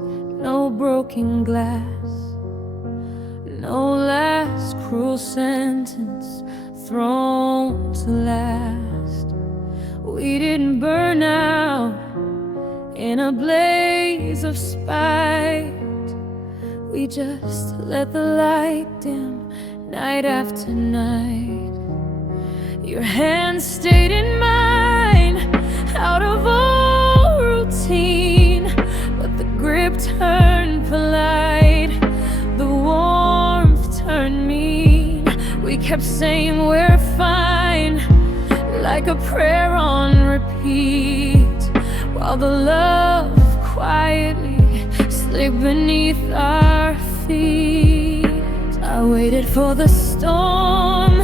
no broken glass, no last cruel sentence thrown to last. We didn't burn out in a blaze of spite. We just let the light dim night after night. Your hand stayed in mine, out of all routine, but the grip turned polite, the warmth turned mean. We kept saying we're fine, like a prayer on repeat, while the love quietly slipped beneath our feet. I waited for the storm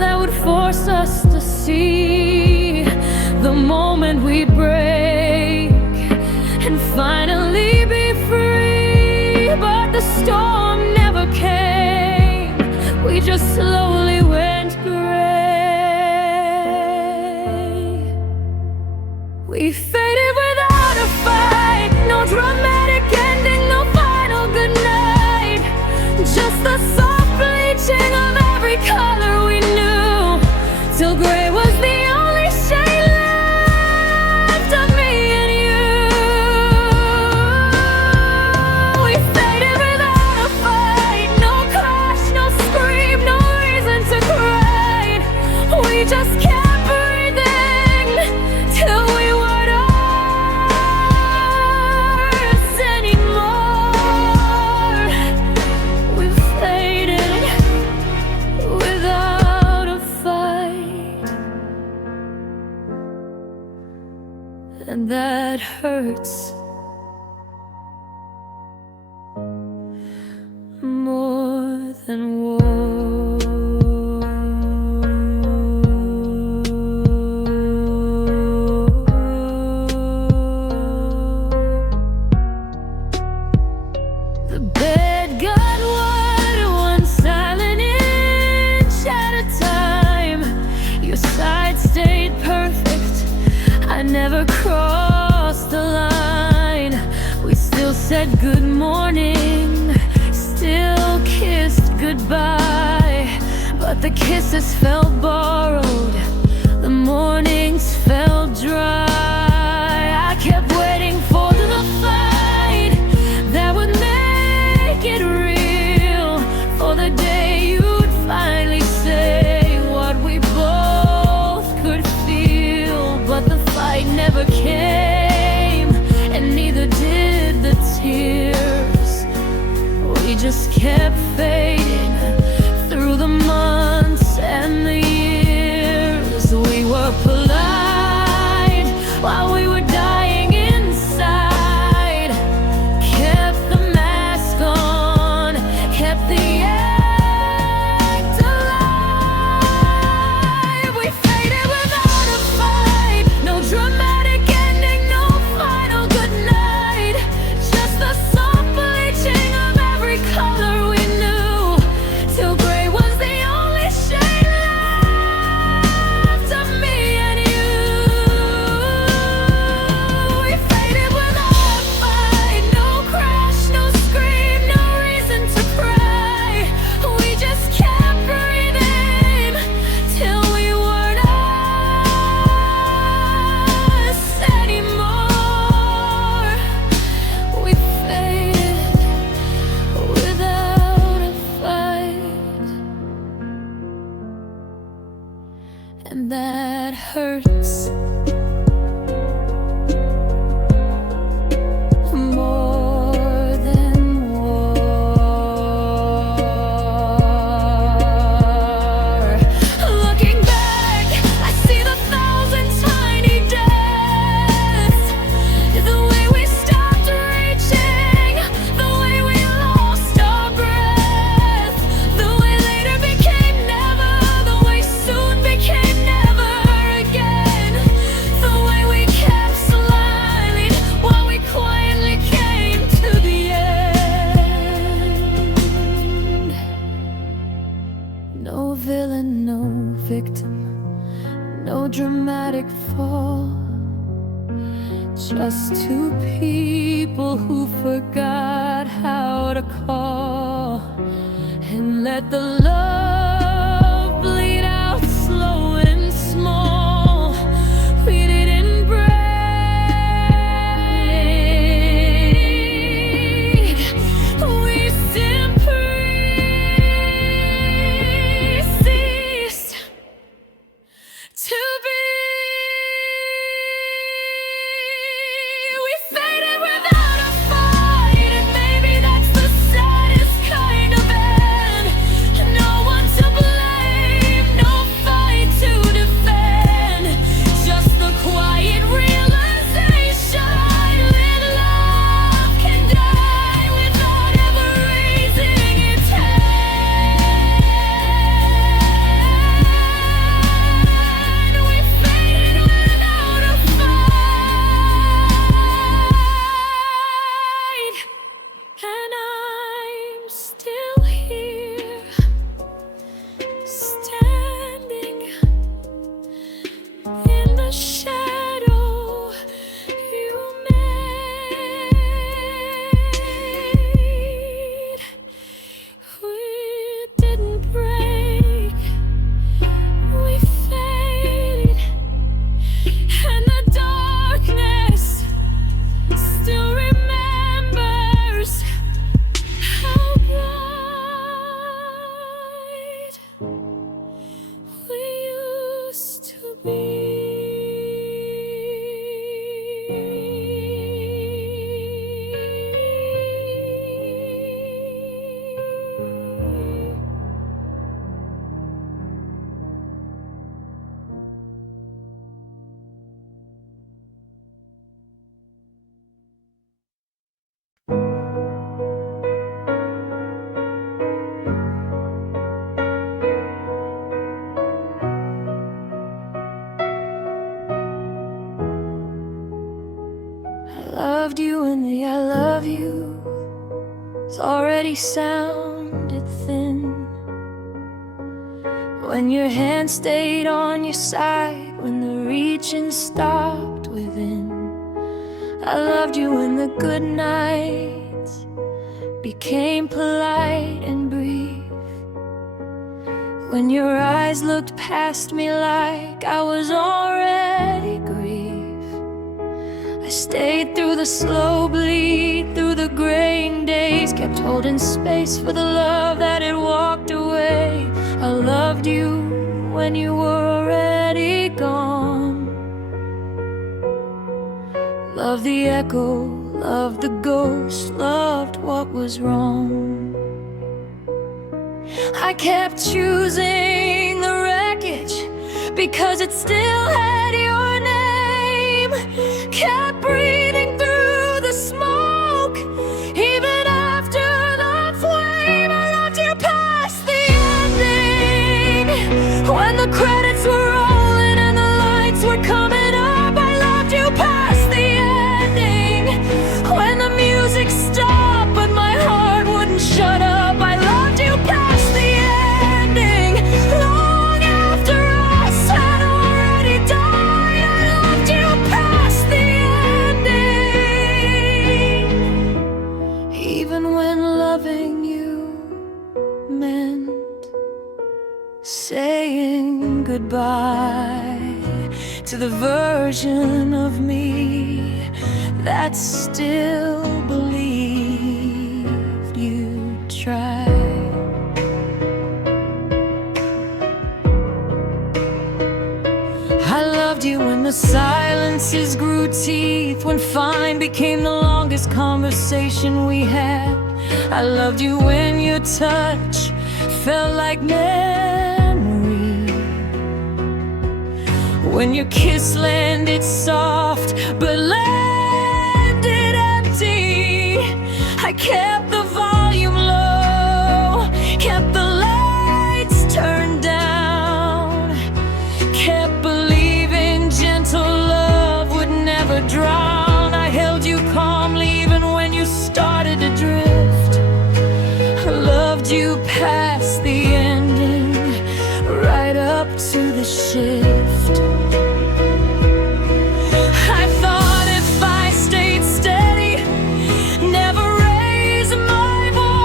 that would force us to see the moment we'd break and finally be free. But the storm never came, we just slowly went gray. We faded without a fight, no dramatic ending, no final goodnight, just the soft bleaching of every color we knew, till gray was the only shade left of me and you. We faded without a fight, no crash, no scream, no reason to cry. We just kept breathing till we weren't ours anymore. We faded without a fight, and that hurts more than war. The bed got wide, one silent inch at a time. Your side stayed perfect, I never crossed the line. We still said good morning, still kissed goodbye, but the kisses felt borrowed, the mornings felt dry. I kept waiting for the fight that would make it real, for the day you'd finally say what we both could feel. But the fight never came, and neither did the tears. We just kept fading through the months and the years. We were polite while we were dying inside, kept the mask on, kept the act alive. We faded without a fight, no dramatic ending, no final goodnight, just the soft bleaching of every color we knew, till gray was the only shade left of me and you. We faded without a fight, no crash, no scream, no reason to cry. We just kept breathing till we weren't us anymore. We faded without a fight, and that hurts more than war. Looking back, I see the thousand tiny deaths, the way we stopped reaching, the way we lost our breath, the way later became never, the way soon became never again, the way we kept sliding while we quietly came to the end. No villain, no victim, no dramatic fall, just two people who forgot protocol and let the love bleed out slow and small. We didn't break, we simply ceased to be. We faded without a fight, and maybe that's the saddest kind of end. No one to blame, no fight to defend, just the quiet realization that love can die without ever raising its head. We faded without a fight, and I'm still here, standing in the shadow you made. We didn't break, we faded, and the darkness still remembers how bright we used to be. I loved you and the I love you it's already sounded thin. When your hand stayed on your side, when the reaching stopped within. I loved you when the good nights became polite and brief. When your eyes looked past me like I was already grief. I stayed through the slow bleed, through the graying days, kept holding space for the love that had walked away. I loved you when you were already gone. Loved the echo, loved the ghost, loved what was wrong. I kept choosing the wreckage because it still had your name. Kept breathing through the smoke, even after the flame. I loved you past the ending. When the credits were rolling and the lights were coming up, I loved you past the ending. When the music stopped but my heart wouldn't shut up, I loved you past the ending. Long after us had already died, I loved you past the ending. Even when loving you meant saying goodbye to the version of me that still believed you'd try. I loved you when the silences grew teeth, when fine became the longest conversation we had. I loved you when your touch felt like memory, when your kiss landed soft but landed empty. I kept the volume low, kept the lights turned down, kept believing gentle love would never drown. I held you calmly even when you started to drift. I loved you past the ending, right up to the shift. I thought if I stayed steady, never raised my voice,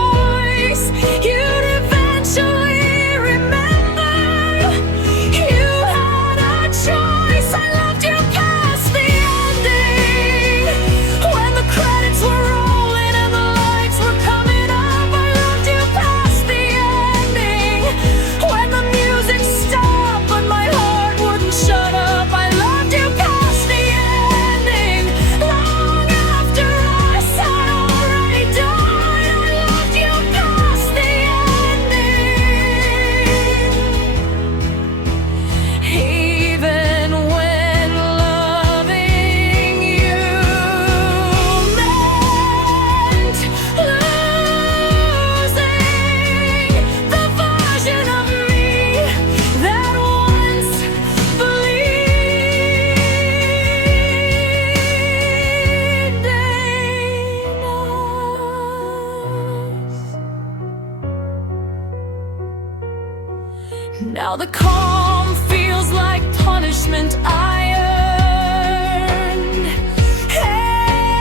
Now the calm feels like punishment I earned.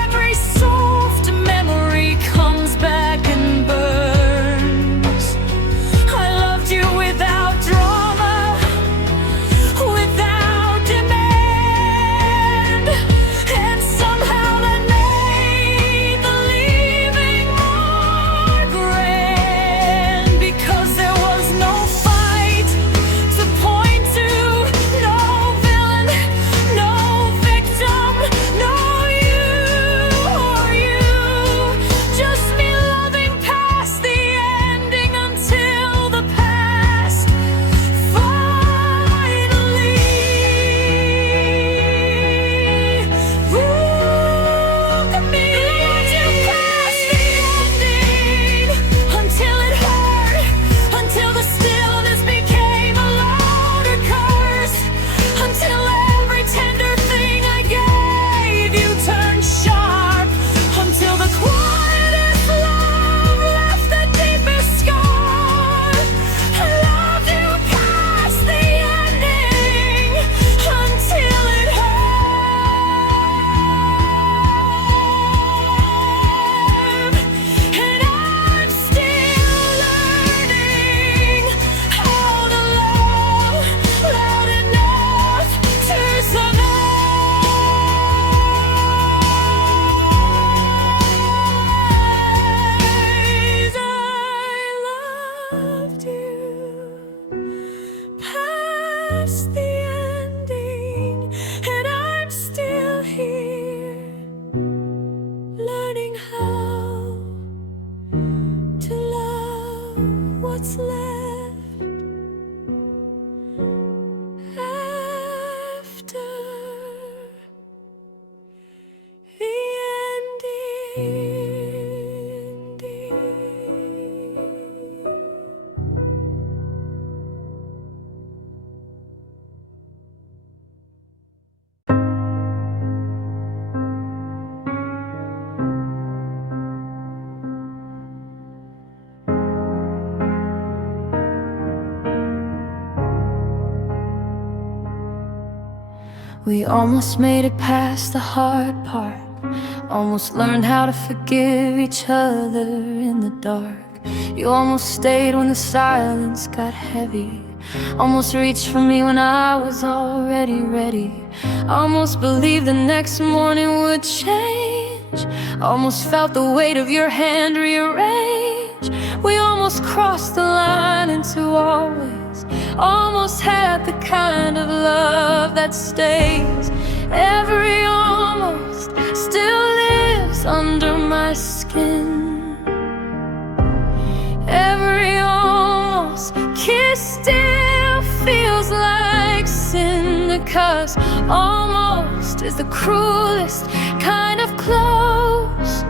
Every soft memory comes back and burns. I loved you without drama, without demand, and somehow that made the leaving more grand. Because there was no fight to point to, no villain, no victim, no you or you, just me loving past the ending until the past finally broke me. Loved you past the ending until it hurt, until the stillness became a louder curse, until every tender thing I gave you turned sharp, until the quietest love left the deepest scar. I loved you past the ending until it hurt, and I'm still learning how to love loud enough to survive. I loved you past the ending, and I'm still here, learning how to love what's left after the ending. We almost made it past the hard part, almost learned how to forgive each other in the dark. You almost stayed when the silence got heavy, almost reached for me when I was already ready. Almost believed the next morning would change, almost felt the weight of your hand rearrange. We almost crossed the line into always, almost had the kind of love that stays. Every almost still lives under my skin. Every almost kiss still feels like sin, because almost is the cruelest kind of close.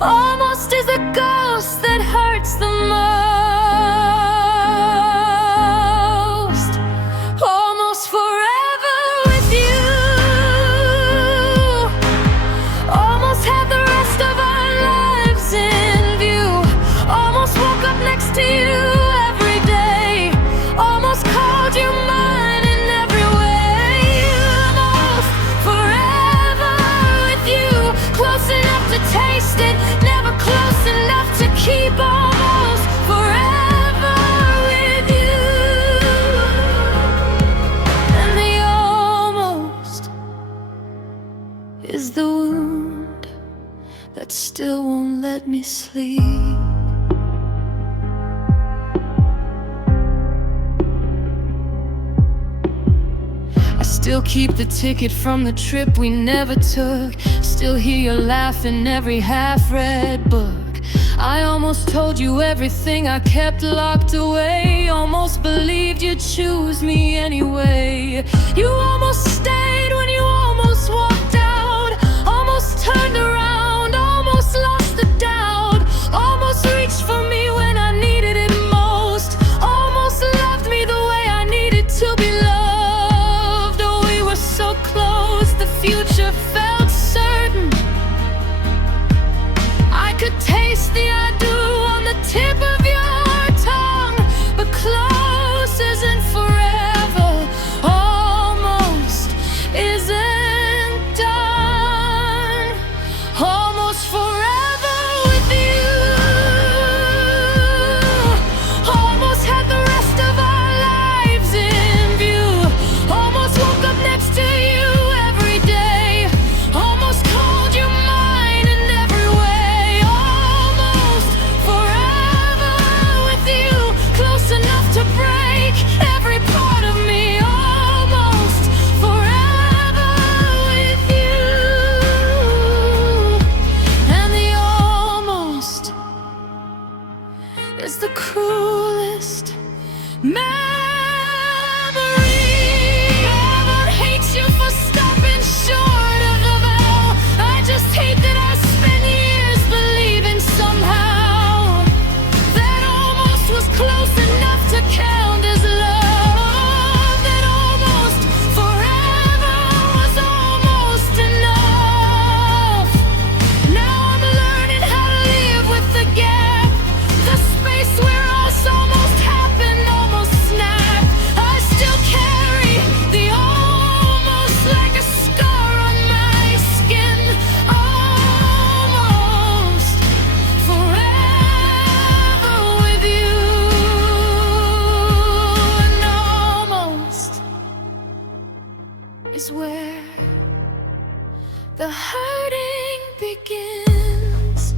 Almost is the ghost that hurts the most. Almost forever with you, almost had the rest of our lives in view, almost woke up next to you every day, almost called you mine in every way. Almost forever with you, close enough to taste it, never close enough to keep. Almost forever with you, and the almost is the wound that still won't let me sleep. I still keep the ticket from the trip we never took, still hear your laugh in every half-read book. I almost told you everything I kept locked away, almost believed you'd choose me anyway. You almost stayed when you almost walked out, almost turned around, almost lost the doubt, almost reached for me when I needed it most, almost loved me the way I needed to be loved. Oh, we were so close, the future felt certain. I could taste the I do on the tip of your tongue, but close isn't is the cruelest memory. Ever hate you for stopping short of the vow. I just hate that I spent years believing somehow that almost was close enough to count as love. That almost forever was almost enough. Now I'm learning how to live with the gap, the space where us almost happened, almost snapped. I still carry the almost like a scar on my skin. Almost forever with you, and almost is where the hurting begins.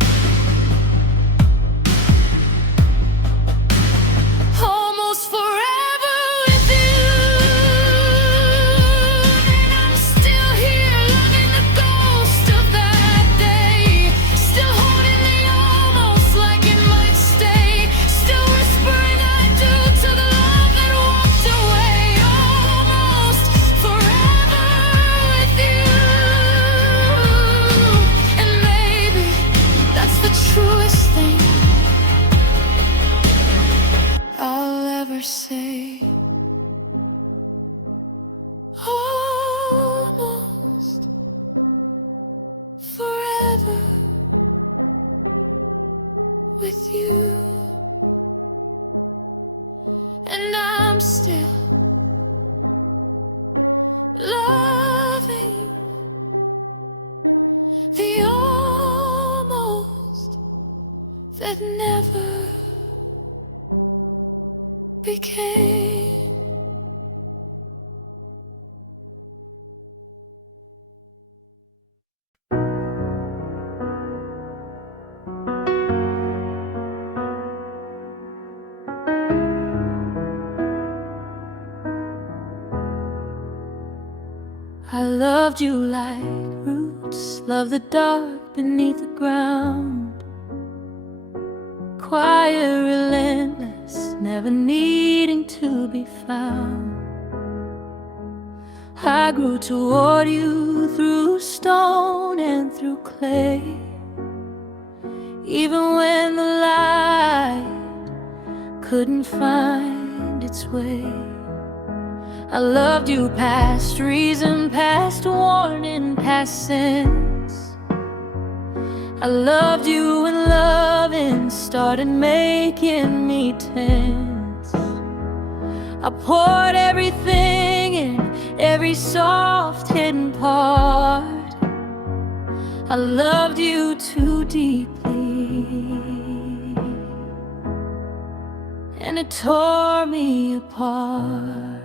Almost forever with you, and I'm still here loving the ghost of that day. Still holding the almost like it might stay. Still whispering I do to the love that walked away. Almost forever with you, and maybe that's the truest thing I'll ever say. Almost forever with you, and I'm still loving the almost that never became. I loved you like roots love the dark beneath the ground. Quiet, relentless, never needing to be found. I grew toward you through stone and through clay. Even when the light couldn't find its way, I loved you past reason, past warning, past sense. I loved you when loving started making me tense. I poured everything in, every soft hidden part. I loved you too deeply, and it tore me apart.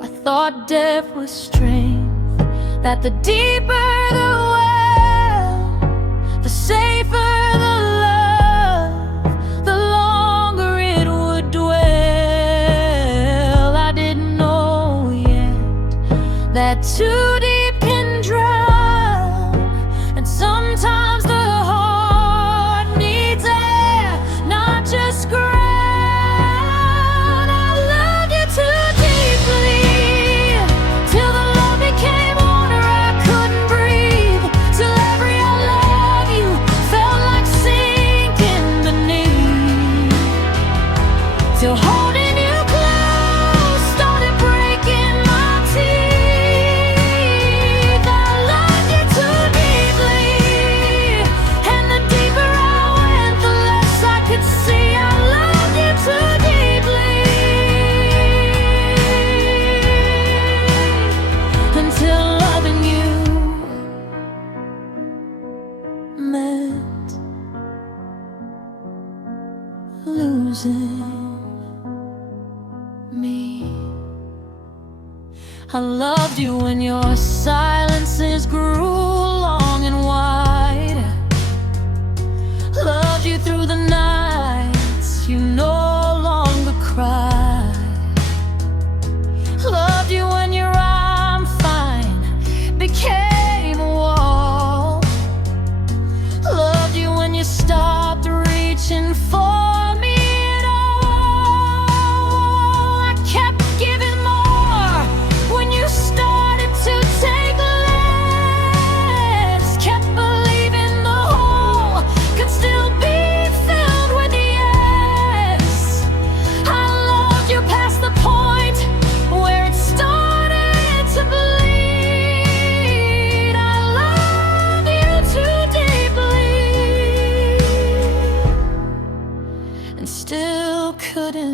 I thought depth was strength, that the deeper the well, the safer the love, the longer it would dwell. I didn't know yet that too deep can drown, and sometimes the heart needs air, not just ground. Till holding you close started breaking my teeth. I loved you too deeply, and the deeper I went, the less I could see. I loved you too deeply, until loving you meant losing me. I loved you when your silences grew long and wide. Loved you through the nights you no longer cried. Loved you when your I'm fine became a wall. Loved you when you stopped reaching for me.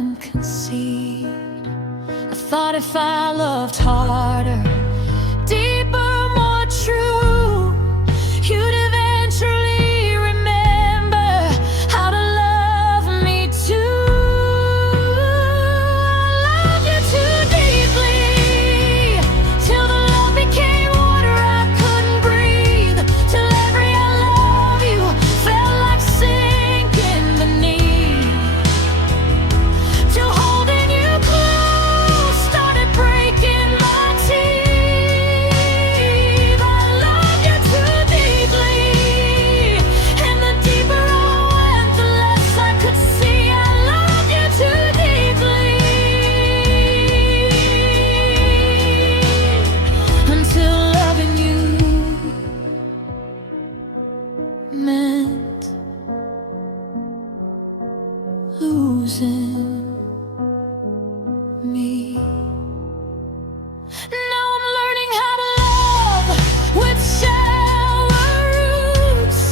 couldn't concede. I thought if I loved harder, deeper, more true, you'd eventually remember how to love me too. I loved you too deeply, till the love became water I couldn't breathe, till every I love you felt like sinking beneath, till holding you close started breaking my teeth. I loved you too deeply, and the deeper I went, the less I could see. I loved you too deeply, until loving you meant losing me. Now I'm learning how to love with shallow roots,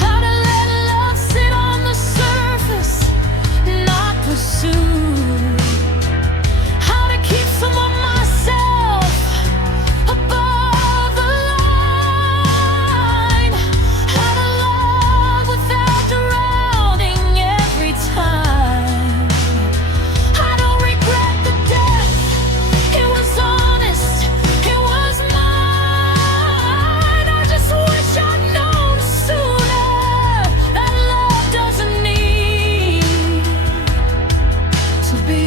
how to let love sit on the surface, not pursue, how to keep some of myself above the line, how to love without drowning every time. I don't regret the death, it was honest, it was mine. I just wish I'd known sooner that love doesn't need to be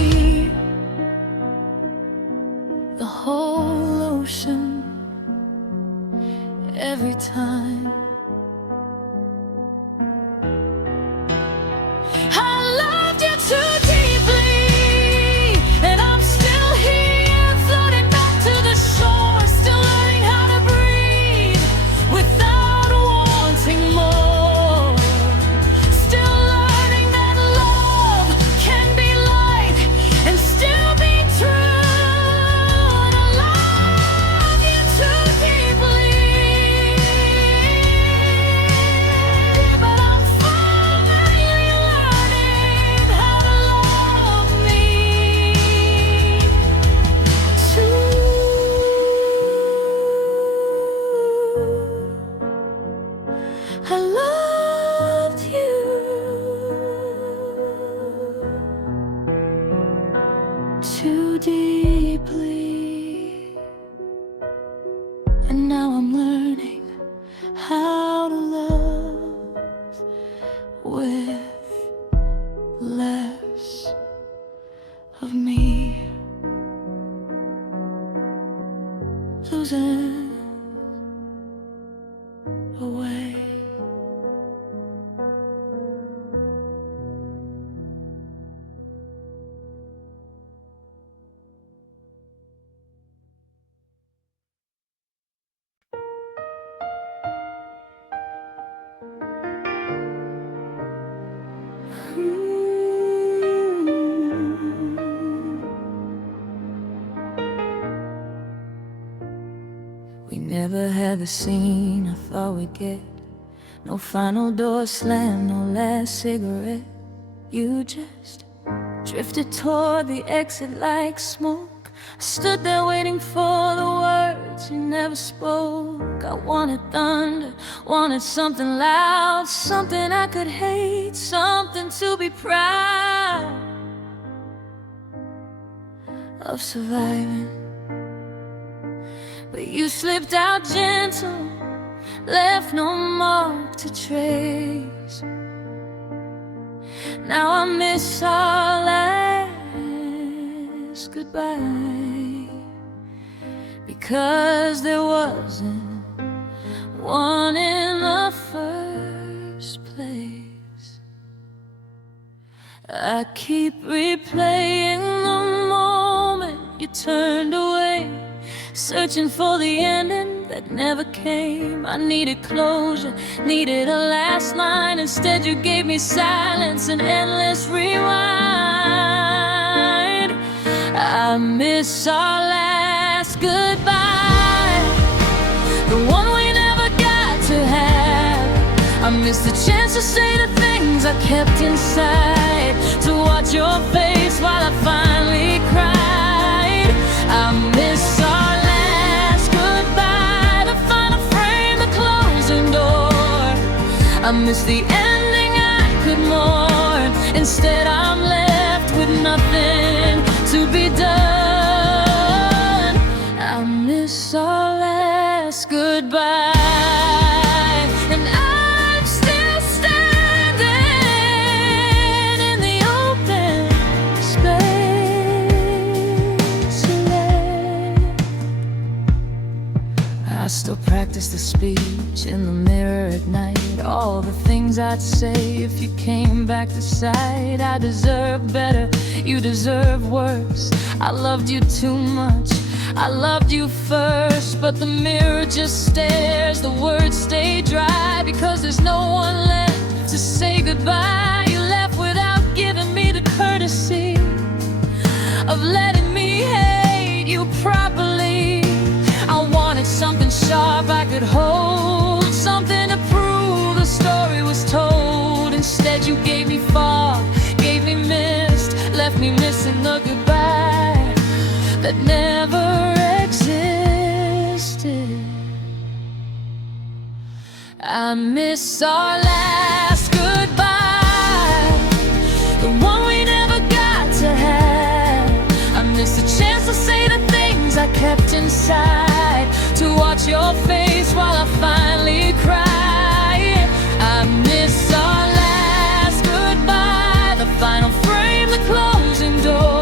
the whole ocean every time. I loved you too deeply, and I'm still here, floating back to the shore, still learning how to breathe without wanting more, still learning that love can be light and still be true. And I love you too deeply, but I'm finally learning how to love me too. I loved you too deeply, and now I'm learning how to love with less of me, losing away. We never had the scene I thought we'd get. No final door slam, no last cigarette. You just drifted toward the exit like smoke. I stood there waiting for the words you never spoke. I wanted thunder, wanted something loud, something I could hate, something to be proud of surviving. But you slipped out gentle, left no mark to trace. Now I miss our last goodbye, because there wasn't one in the first place. I keep replaying the moment you turned away, searching for the ending that never came. I needed closure, needed a last line. Instead you gave me silence, an endless rewind. I miss our last goodbye, the one we never got to have. I miss the chance to say the things I kept inside, to watch your face while I finally cried. I miss our last goodbye, the final frame, the closing door. I miss the ending I could mourn. Instead I'm left with nothing to be done. I miss our last goodbye, and I'm still standing in the open space you left. I still practice the speech in the mirror at night, all the things I'd say if you came back to sight. I deserve better, you deserve worse. I loved you too much, I loved you first. But the mirror just stares, the words stay dry, because there's no one left to say goodbye. You left without giving me the courtesy of letting me hate you properly. I wanted something sharp I could hold, something to prove the story was told. Instead you gave me fog, gave me mist, left me missing the goodbye that never existed. I miss our last goodbye, the one we never got to have. I miss the chance to say the things I kept inside, to watch your face while I finally cry. I miss our last goodbye, the final frame, the closing door.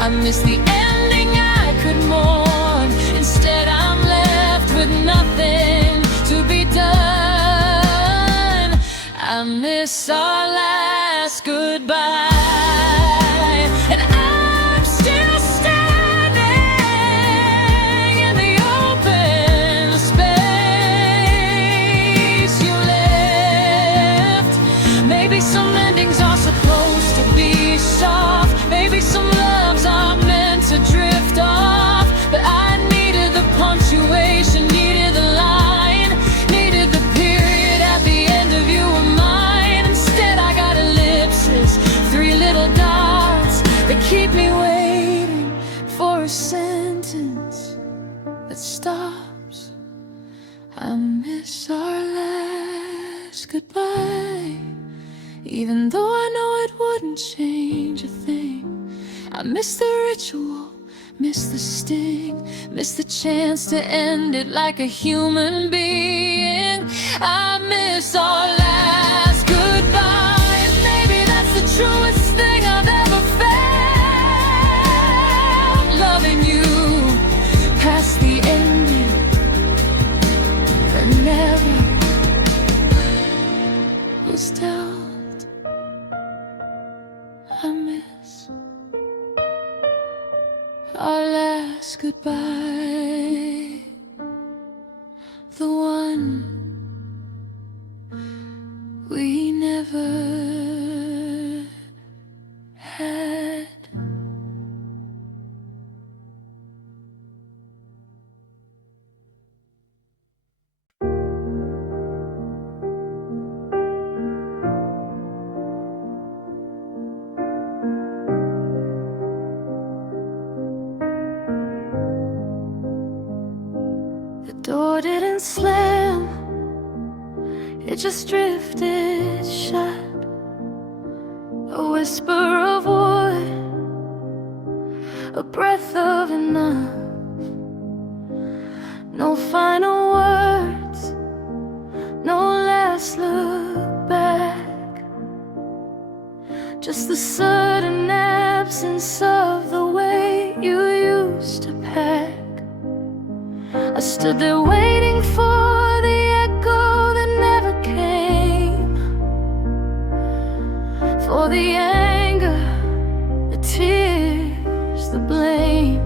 I miss the ending I could mourn. Instead I'm left with nothing to be done. I miss our last goodbye, and I'm still standing in the open space you left. Maybe some endings are supposed to be soft, maybe some loves are meant to drift off. But I needed the punctuation, needed the line, needed the period at the end of you were mine. Instead I got ellipses, 3 little dots that keep me waiting for a sentence that stops. I miss our last goodbye, even though I know it wouldn't change a thing. I miss the ritual, miss the sting, miss the chance to end it like a human being. I miss our last goodbye, and maybe that's the truest thing I've ever felt. Loving you past the ending that never was dealt. I miss our last goodbye, the one we never had. The door didn't slam, it just drifted shut. A whisper of wood, a breath of enough. No final words, no last look back. Just the sudden absence of the way you used to pack. I stood there waiting for the echo that never came, for the anger, the tears, the blame.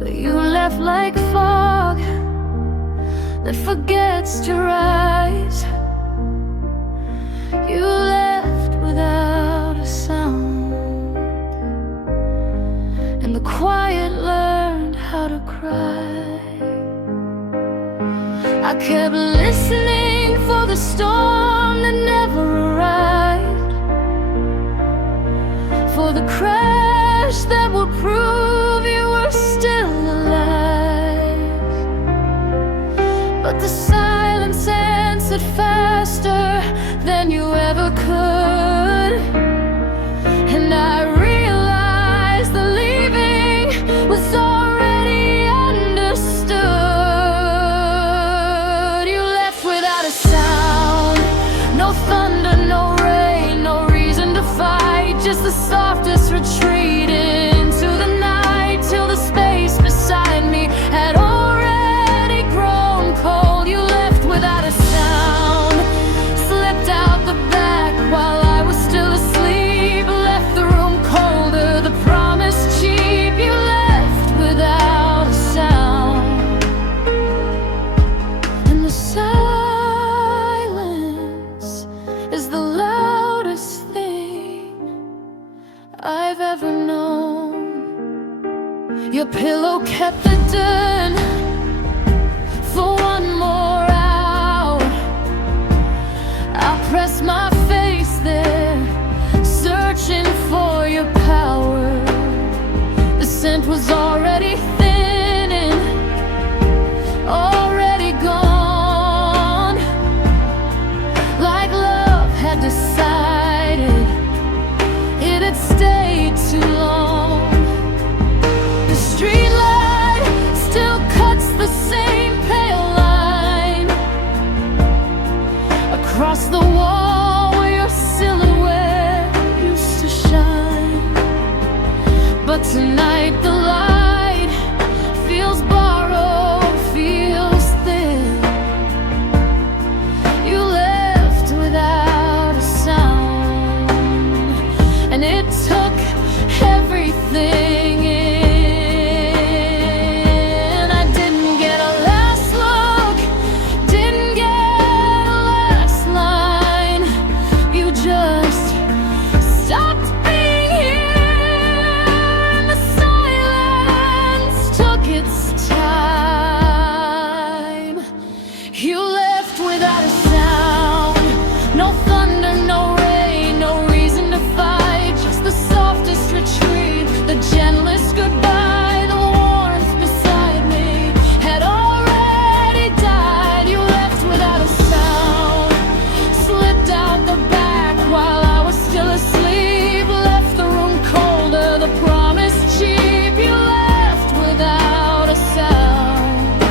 But you left like fog that forgets to rise. You left without a sound, and the quiet learned how to cry. I kept listening but the silence answered faster than you ever could. And I realized the leaving was already understood. You left without a sound, no thunder, no rain, no reason to fight, just the softest retreat into the night, till the space beside me had already grown cold. You left without a sound, slipped out the back while I was still asleep, left the room colder, the promise cheap. You left without a sound, and the silence is the loudest thing I've ever known. Your pillow kept the dirt for one more hour. I pressed my face there, searching for your power. The scent was already thinning, already gone, like love had decided it had stayed too long. The street light still cuts the same pale line across the wall where your silhouette used to shine. But tonight the light feels borrowed, feels thin. You left without a sound, and it took everything in. I didn't get a last look, didn't get a last line. You just stopped being here, and the silence took its time. You left without a sound, no thunder, no rain, no reason to fight, just the softest retreat, the gentlest goodbye. The warmth beside me had already died. You left without a sound, slipped out the back while I was still asleep, left the room colder, the promise cheap. You left without a sound,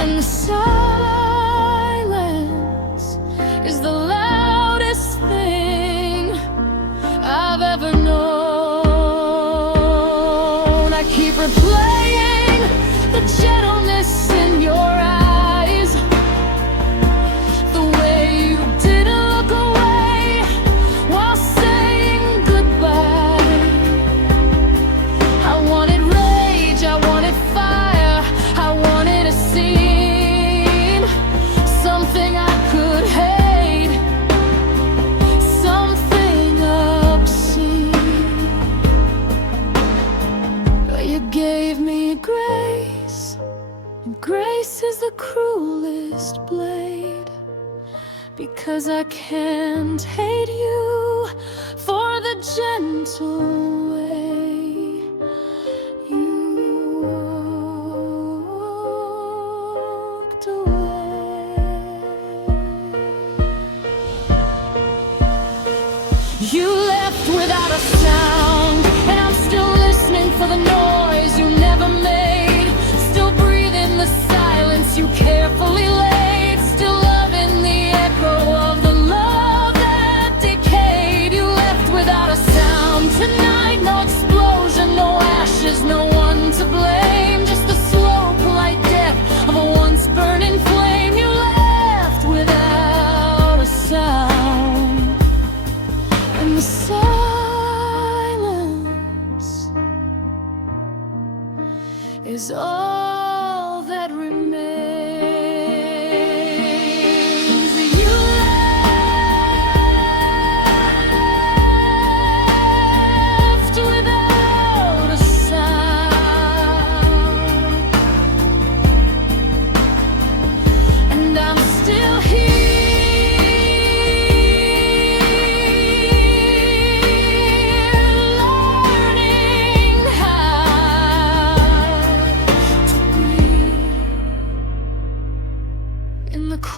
and the silence is the loudest thing I've ever known. I keep replaying the gentleness in your eyes, the way you didn't look away while saying goodbye. I wanted rage, I wanted fire, I wanted a scene, something I could hate, something obscene. But you gave me grace, and grace is the cruelest blade, because I can't hate you for the gentle way you walked away. You left without a sound, and I'm still listening for the noise you never made, still breathing the silence you carefully laid, still loving the echo of the love that decayed. You left without a sound tonight, no explosion, no ashes, no one to blame, just the slow, polite death of a once burning flame. You left without a sound, and the silence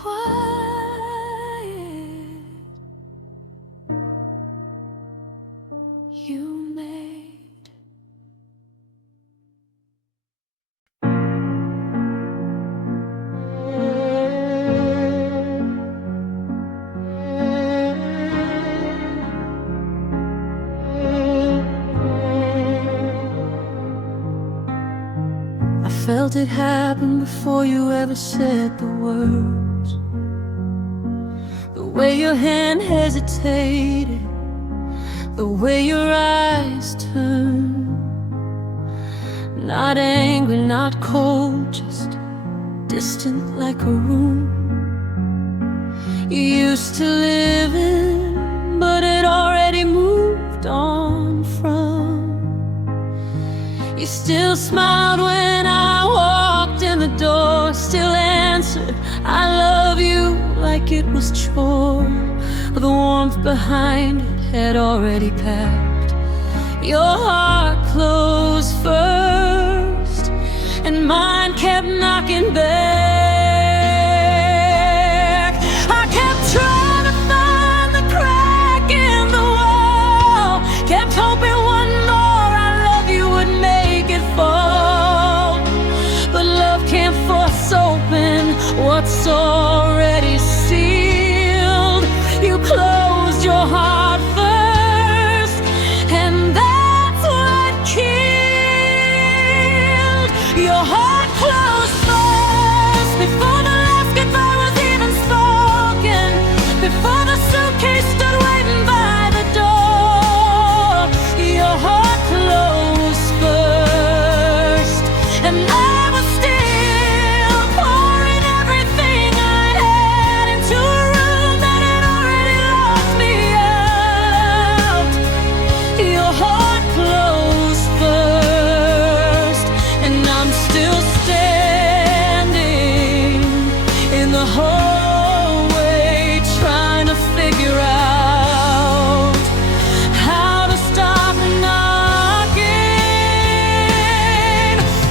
quiet you made. I felt it happen before you ever said the words. The way your hand hesitated, the way your eyes turned. Not angry, not cold, just distant like a room you used to live in, but had already moved on from. You still smiled when I walked in the door, still answered I love you like it was chore. But the warmth behind it had already packed. Your heart closed first, and mine kept knocking back. I kept trying to find the crack in the wall, kept hoping one more I love you would make it fall. But love can't force open what's already sealed. You closed your heart first, and that's what killed. Your heart closed first, before the last goodbye was even spoken, before the suitcase stood waiting by the door. Your heart closed first, and I was still pouring everything I had into a room that had already locked me out. Your heart closed first, and I'm still standing in the hallway trying to figure out how to stop knocking.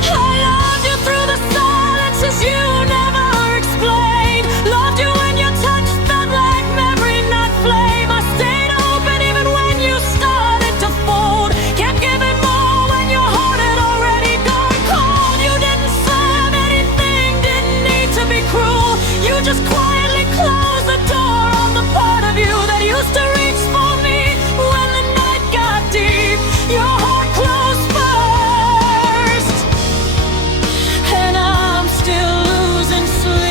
I loved you through the silences you never explained, loved you when your touch felt like memory, not flame. I stayed open even when you started to fold, kept giving more when your heart had already gone cold. You didn't slam anything, didn't need to be cruel. You just quietly closed the door on the part of you that used to reach for me when the night got deep. Your heart closed first, and I'm still losing sleep.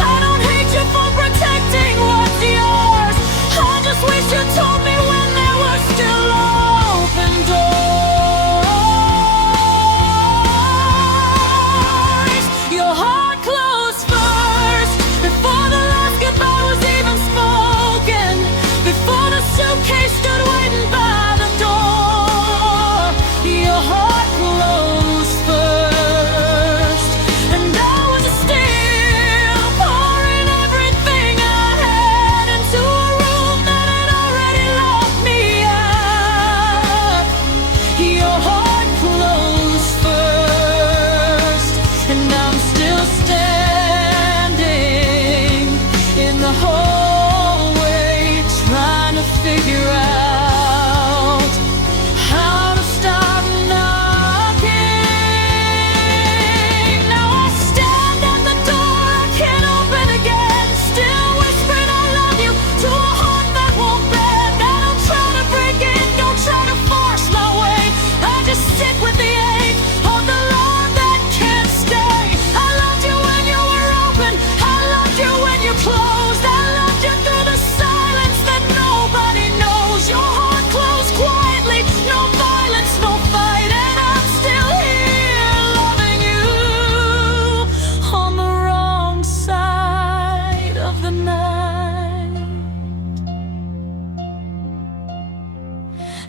I don't hate you for protecting what's yours, I just wish you told me when there were still open doors. Your heart closed first, before the last goodbye was even spoken, before the suitcase stood waiting by the door. Your heart closed first, and I was still pouring everything I had into a room that had already locked me out. Your heart closed first, and I'm still standing in the hallway trying to figure out how to stop knocking. Now I stand at the door I can't open again, still whispering I love you to a heart that won't bend. I don't try to break in, don't try to force my way, I just sit with the ache of the love that can't stay. I loved you when you were open, I loved you when you closed, I loved you through the silence that nobody knows. Your heart closed quietly, no violence, no fight, and I'm still here loving you on the wrong side of the night.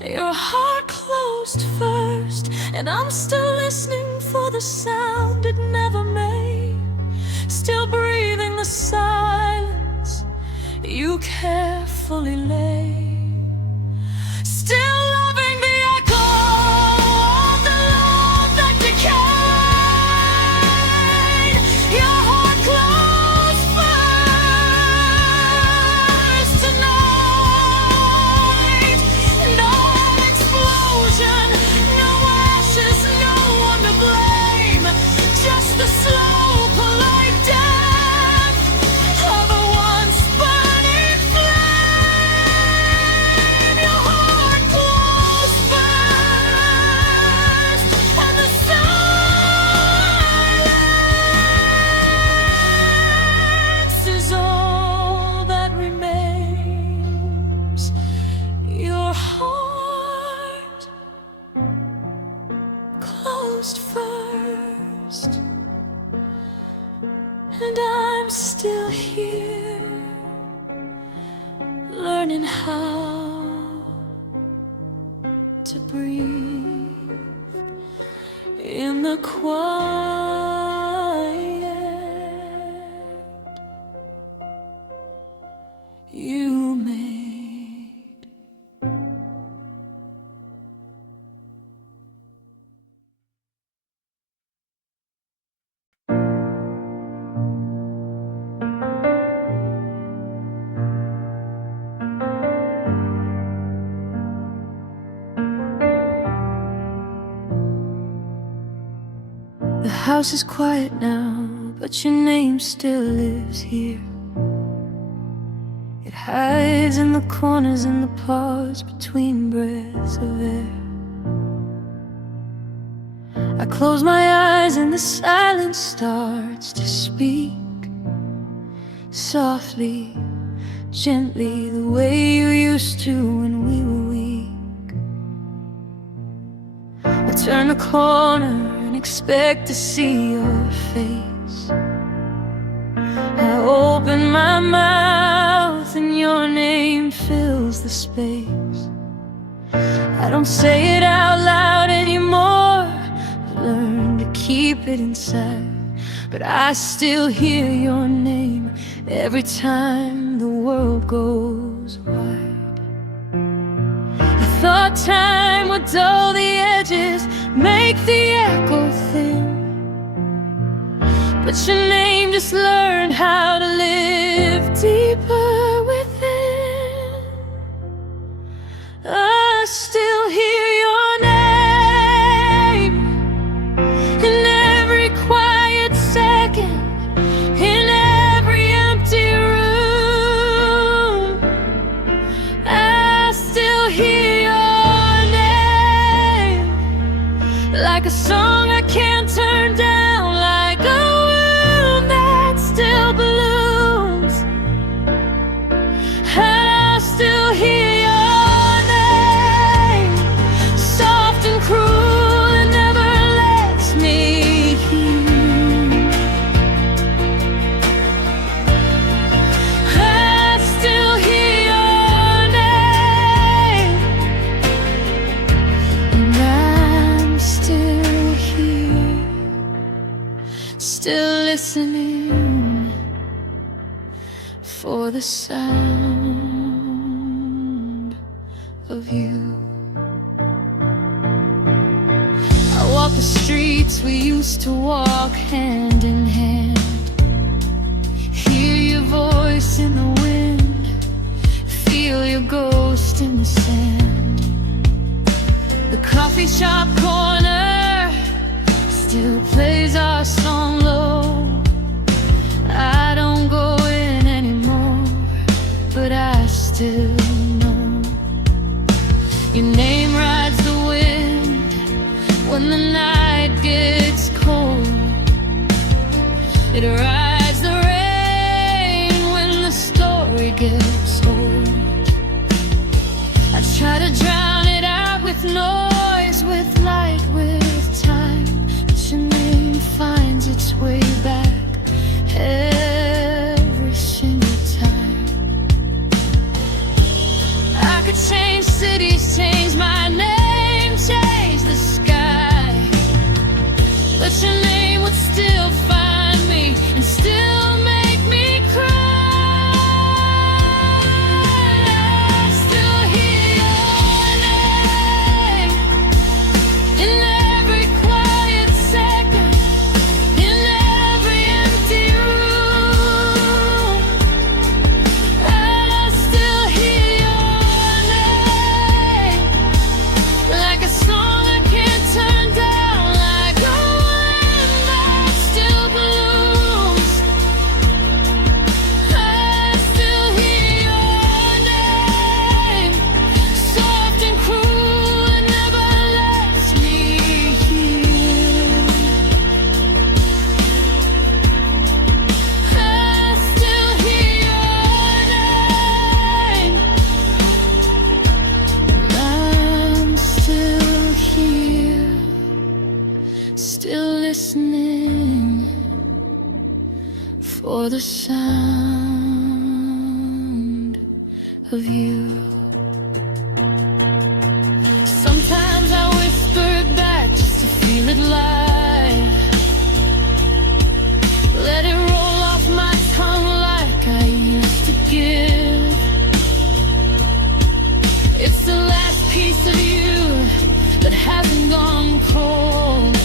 Your heart closed first, and I'm still listening for the sound it never made, still breathing the silence you carefully laid, still loving the echo of the love that decayed. and I'm still here, learning how to breathe in the quiet. You made. The house is quiet now, but your name still lives here. It hides in the corners and the pause between breaths of air. I close my eyes and the silence starts to speak, softly, gently, the way you used to when we were weak. I turn the corner and expect to see your face. I open my mouth and your name fills the space. I don't say it out loud anymore, I've learned to keep it inside, but I still hear your name every time the world goes wide. I thought time would dull the edges, make the echo thin, but your name just learned how to live deeper within. I still hear your name in every quiet second, in every empty room. I still hear your name like a song I can't turn down, like a wound that still blooms. I still hear your name, soft and cruel, and never lets me heal. I still hear your name, and I'm still here, still listening for the sound of you. I walk the streets we used to walk hand in hand, hear your voice in the wind, feel your ghost in the sand. The coffee shop corner still plays our song low. I don't go in anymore, but I still know your name rides the wind when the night gets cold. It rides the rain when the story gets old. I try to drown it out with noise, with light, with time, but your name finds its way back every single time. I could change cities, change my name, change the sky, but your name would still find me and still make me cry. I still hear your name in every quiet second, in every empty room. for the sound of you. Sometimes I whisper it back just to feel it live. Let it roll off my tongue like I used to give. It's the last piece of you that hasn't gone cold.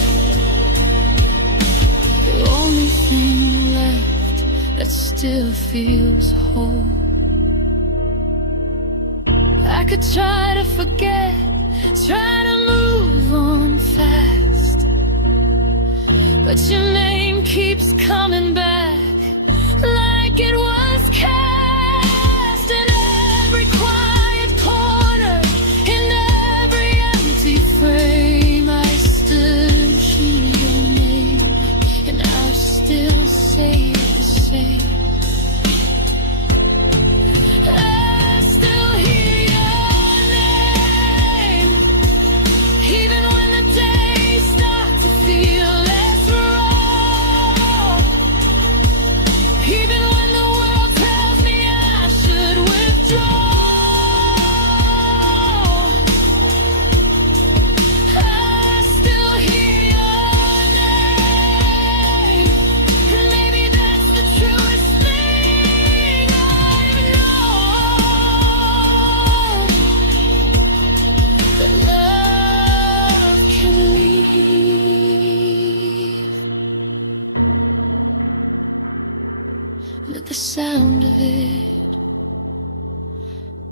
The only thing left that still feels whole. I could try to forget, try to move on fast, but your name keeps coming back like it was cast. In every quiet corner, in every empty frame, I still hear your name, and I still say it the same. But the sound of it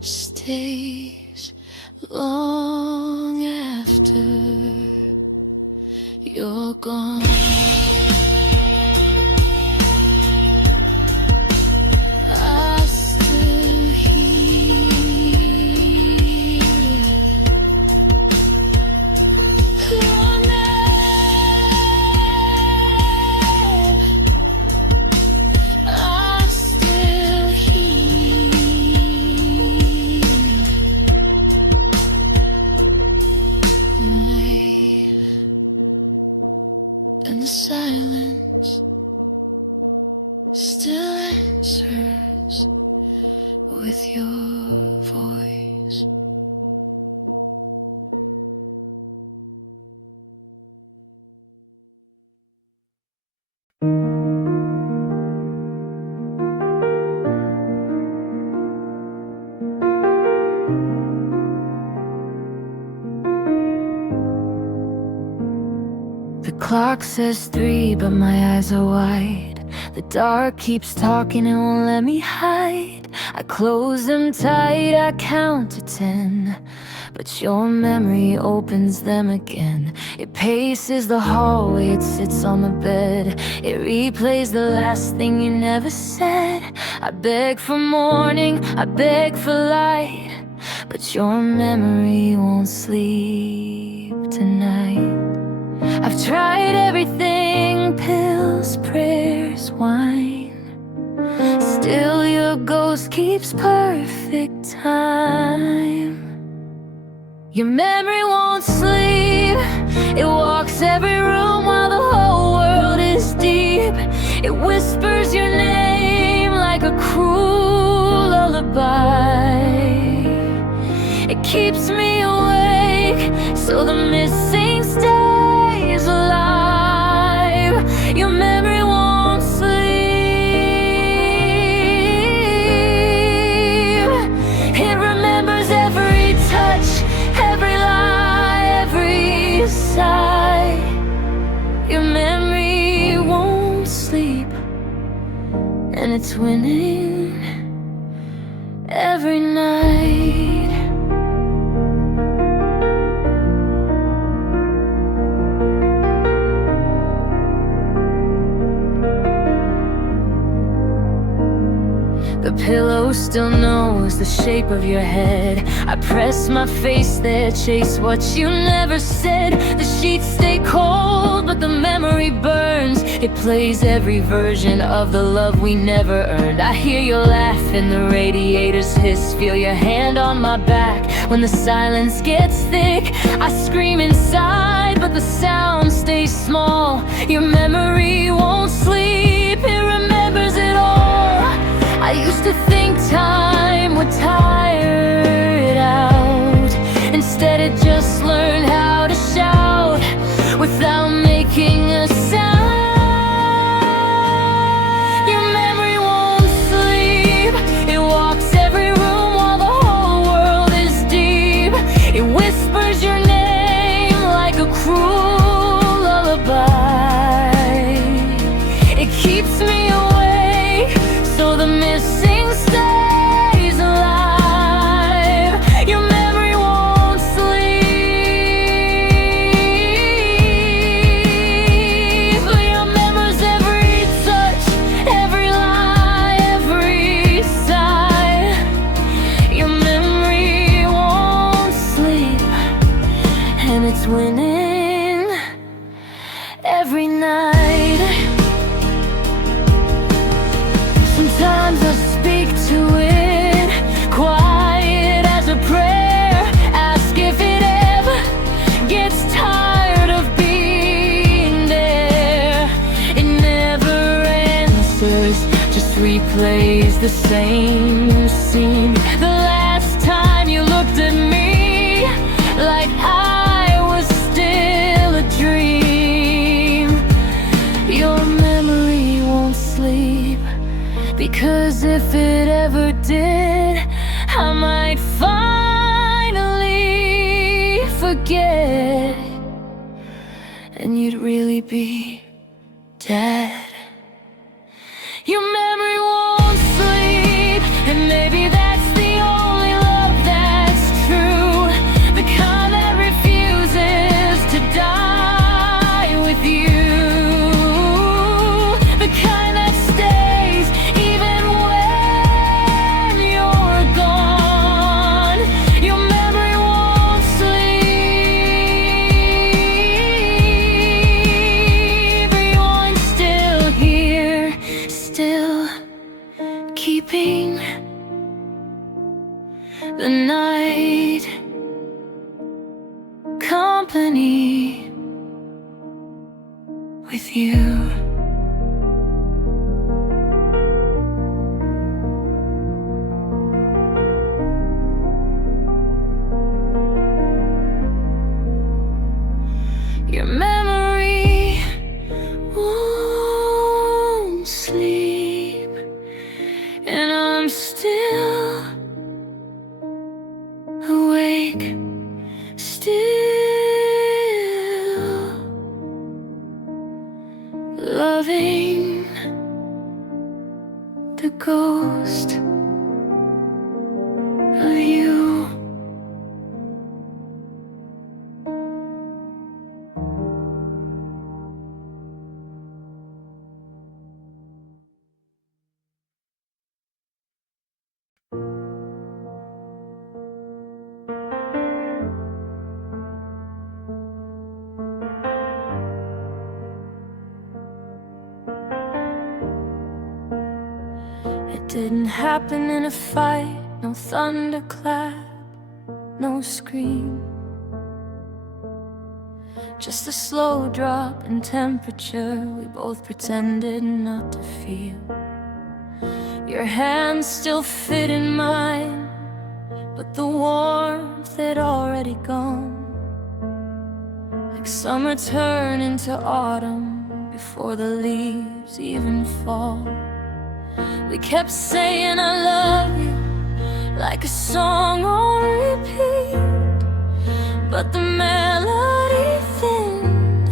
stays long after you're gone. I still hear your name. I still hear your name. And the silence still answers with your voice. The clock says 3, but my eyes are wide. The dark keeps talking and won't let me hide. I close them tight, I count to 10, but your memory opens them again. It paces the hallway, it sits on the bed. It replays the last thing you never said. I beg for morning, I beg for light, but your memory won't sleep tonight. I've tried everything, pills, prayers, wine. Still your ghost keeps perfect time. Your memory won't sleep. It walks every room while the whole world is deep. It whispers your name like a cruel lullaby. It keeps me awake so the missing stays alive. Your memory won't sleep. It remembers every touch, every lie, every sigh. Your memory won't sleep, and it's winning every night. The pillow still knows the shape of your head. I press my face there, chase what you never said. The sheets stay cold, but the memory burns. It plays every version of the love we never earned. I hear your laugh in the radiator's hiss, feel your hand on my back. When the silence gets thick, I scream inside, but the sound stays small. Your memory won't sleep, it remembers keeps me awake, so the missing stays alive. Your memory won't sleep. Your memories, every touch, every lie, every sigh. Your memory won't sleep, and it's winning every night. Sometimes I speak to it, quiet as a prayer. Ask if it ever gets tired of being there. It never answers, just replays the same scene. The last time you looked at me like I was still a dream. Your memory won't sleep, because if it ever did, I might finally forget, and you'd really be dead. Your memory won't sleep, and maybe that's the only love that's true. The kind that refuses to die with you. The kind that stays even when you're gone. Your memory won't sleep. Everyone's still here, still keeping the night company with you. Your memory won't sleep, and I'm still awake, still loving the ghost of you. It didn't happen in a fight, no thunderclap, no scream. Just a slow drop in temperature we both pretended not to feel. Your hands still fit in mine, but the warmth had already gone. Like summer turned into autumn before the leaves even fall. We kept saying I love you like a song on repeat, but the melody thinned,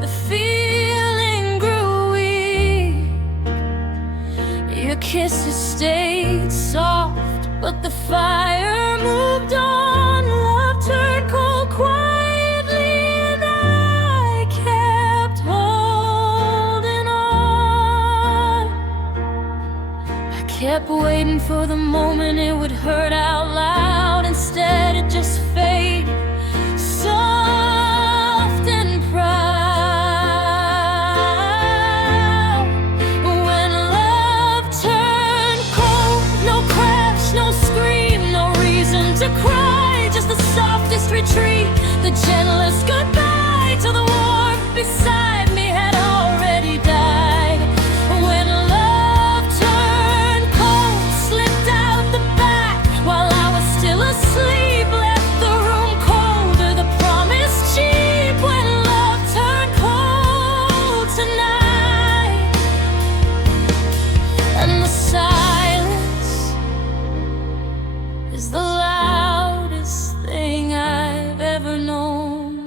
the feeling grew weak. Your kisses stayed soft, but the fire moved on. Love turned cold quietly, and I kept holding on. I kept waiting for the moment it would hurt out loud. Instead it just faded, soft and proud. When love turned cold, no crash, no scream, no reason to cry, just the softest retreat, the gentlest goodbye till the warmth beside me had already died. When love turned cold, slipped out the back while I was still asleep, left the room colder, the promise cheap. When love turned cold tonight, and the silence is the loudest thing I've ever known.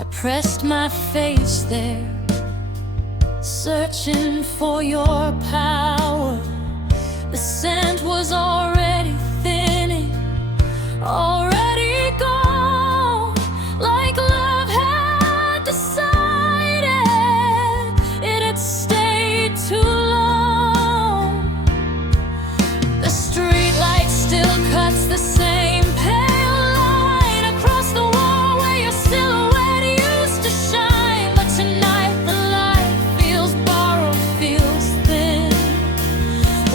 I pressed my face there, searching for your power. The scent was already thinning, already gone, like love had decided it had stayed too long. The street light still cuts the same pale line across the wall where your silhouette used to shine. But tonight the light feels borrowed, feels thin.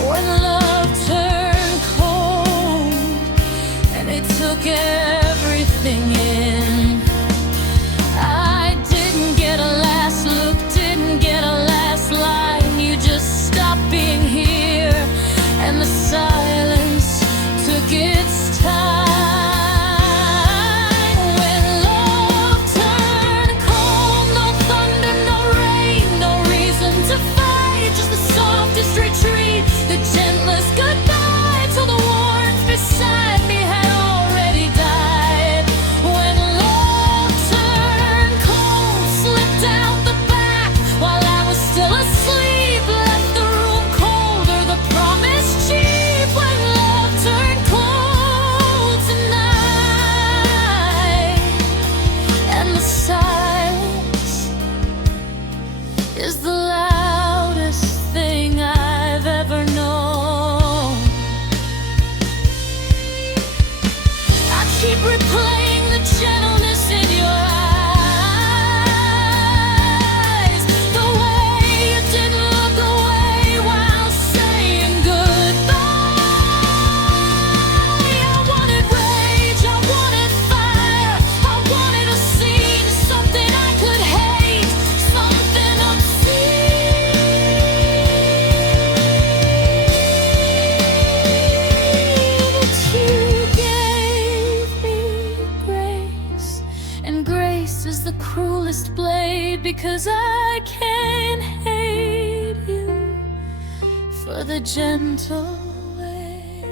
When love turned cold and it took everything in, I didn't get a last look, didn't get a last line. You just stopped being here, and the silence took its time. When love turned cold, no thunder, no rain, no reason to fight, just the softest retreat, the gentlest goodbye, till the warmth beside me had already died. When love turned cold, slipped out the back while I was still asleep, left the room colder, the promise cheap. When love turned cold tonight, and the silence is the loudest thing I've ever known. I keep replaying the gentleness in your eyes, the way you didn't look away while saying goodbye. I wanted rage, I wanted fire, I wanted a scene, something I could hate, something obscene. But you gave me grace, and grace is the cruelest blade, because I can't hate you for the gentle way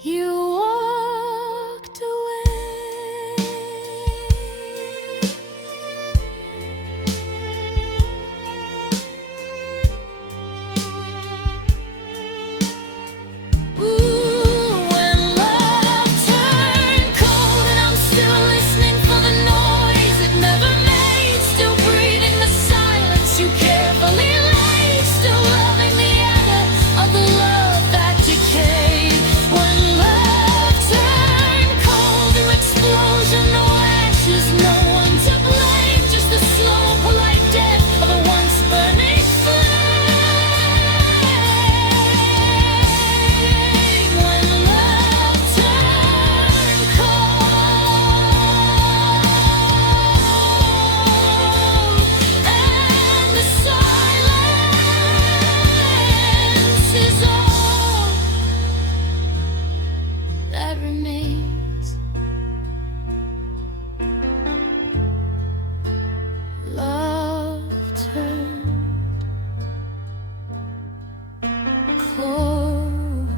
you walked away. Ooh, when love turned cold and I'm still listening for the noise it never made, still breathing the silence you carefully laid, still loving the edit of the love that decayed. When love turned cold, your explosion, no ashes, no one to blame, just the slow, polite death of a once burning flame. When love turned cold, and the silence is all that remains. Love turned cold,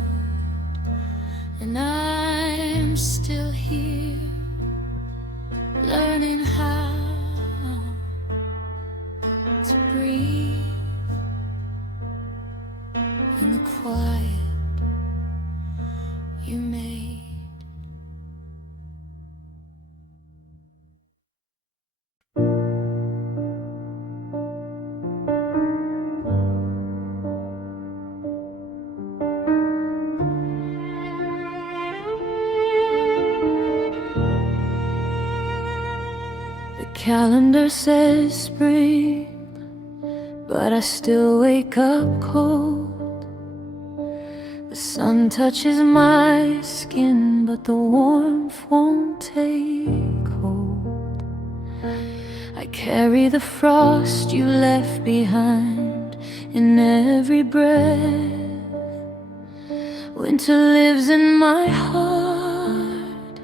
and I'm still here, learning how to breathe in the quiet you made. The calendar says spring, but I still wake up cold. The sun touches my skin, but the warmth won't take hold. I carry the frost you left behind in every breath. Winter lives in my heart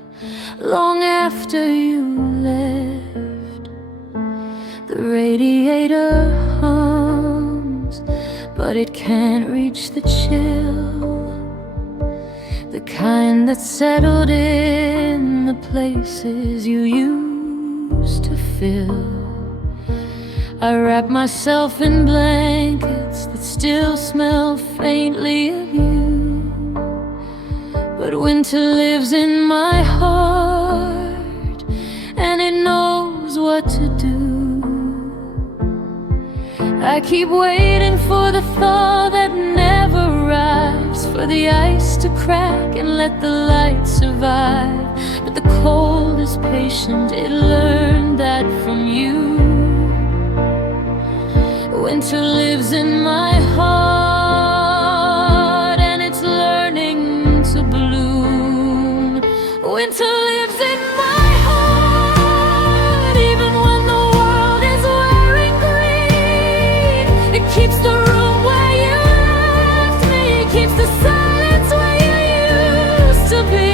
long after you left. The radiator hums, but it can't reach the chill the kind that settled in the places you used to fill. I wrap myself in blankets that still smell faintly of you, but winter lives in my heart, and it knows what to do. I keep waiting for the thaw that never arrives, for the ice to crack and let the light survive. But the cold is patient, it learned that from you. Winter lives in my heart, and it's learning to bloom. Winter lives in my heart, even when the world is wearing green. It keeps the room where you left me, keeps the silence where you used to be.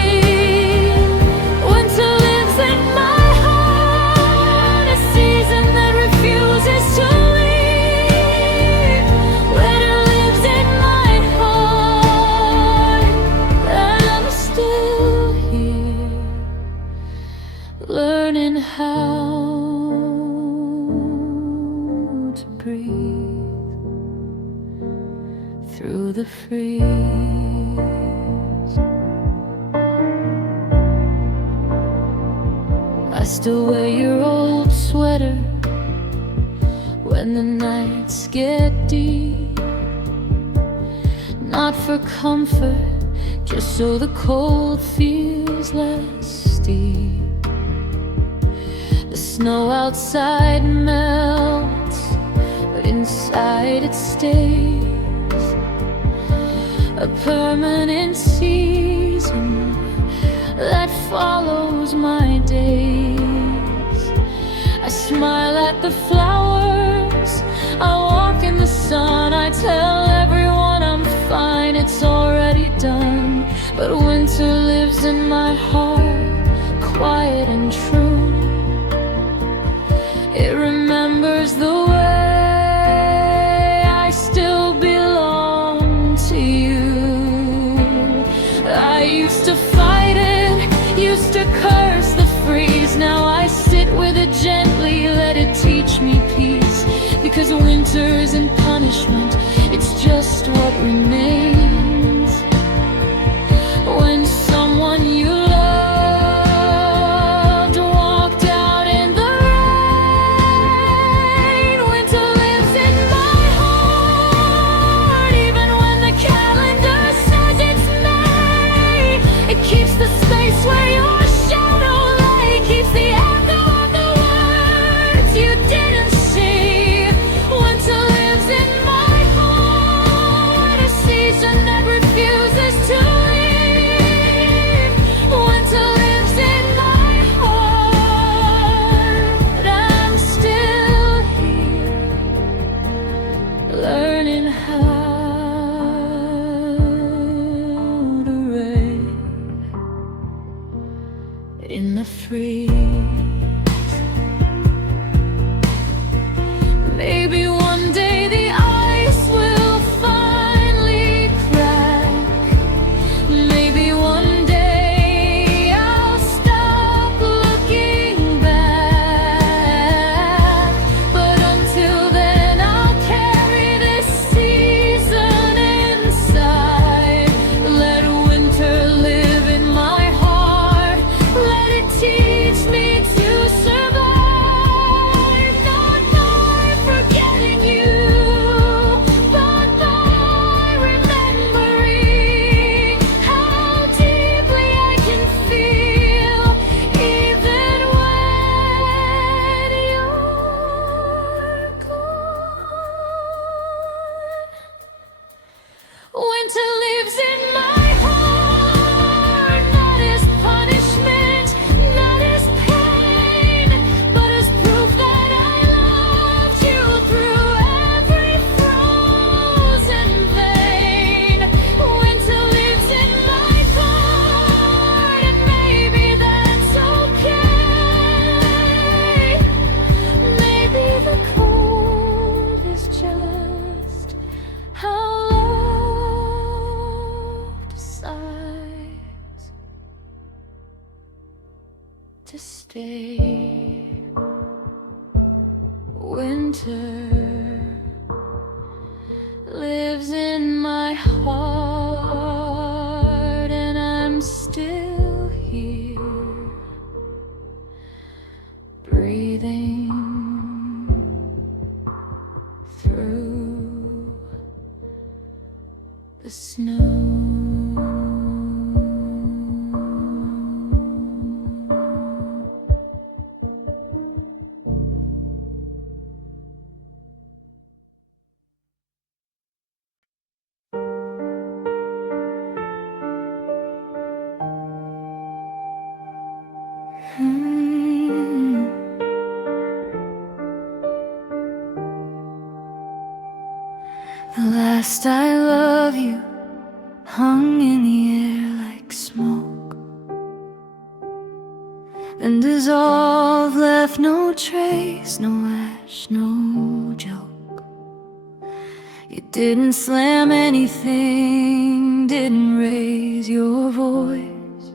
Winter lives in my heart, a season that refuses to leave. Winter lives in my heart, and I'm still here, learning how to breathe through the freeze. I still wear your old sweater when the nights get deep, not for comfort, just so the cold feels less steep. The snow outside melts, but inside it stays, a permanent season that follows my days. I smile at the flowers, I walk in the sun, I tell everyone I'm fine, it's already done. But winter lives in my heart, quiet and true. It remembers the way I still belong to you. I used to fight it, used to curse the freeze. Now I sit with it gently, let it teach me peace. Because winter isn't punishment, it's just what remains. When someone you loved walked out in the rain. Winter lives in my heart, even when the calendar says it's May. It keeps the space where your shadow lay, keeps the echo of the words you didn't see. Winter lives in my heart, a season that refuses to leave. Winter lives in my heart, I'm still here, learning how to rave in the freeze. Maybe one day the ice will finally crack. Maybe one day I'll stop looking back. But until then I'll carry this season inside. Let winter live in my heart, let it teach me to survive. Not by forgetting you, but by remembering how deeply I can feel, even when you're gone. Winter lives in my heart, not as punishment, not as to stay. Winter lives in my heart, and I'm still here, breathing through the snow. The last I love you hung in the air like smoke, then dissolved, left no trace, no ash, no joke. You didn't slam anything, didn't raise your voice.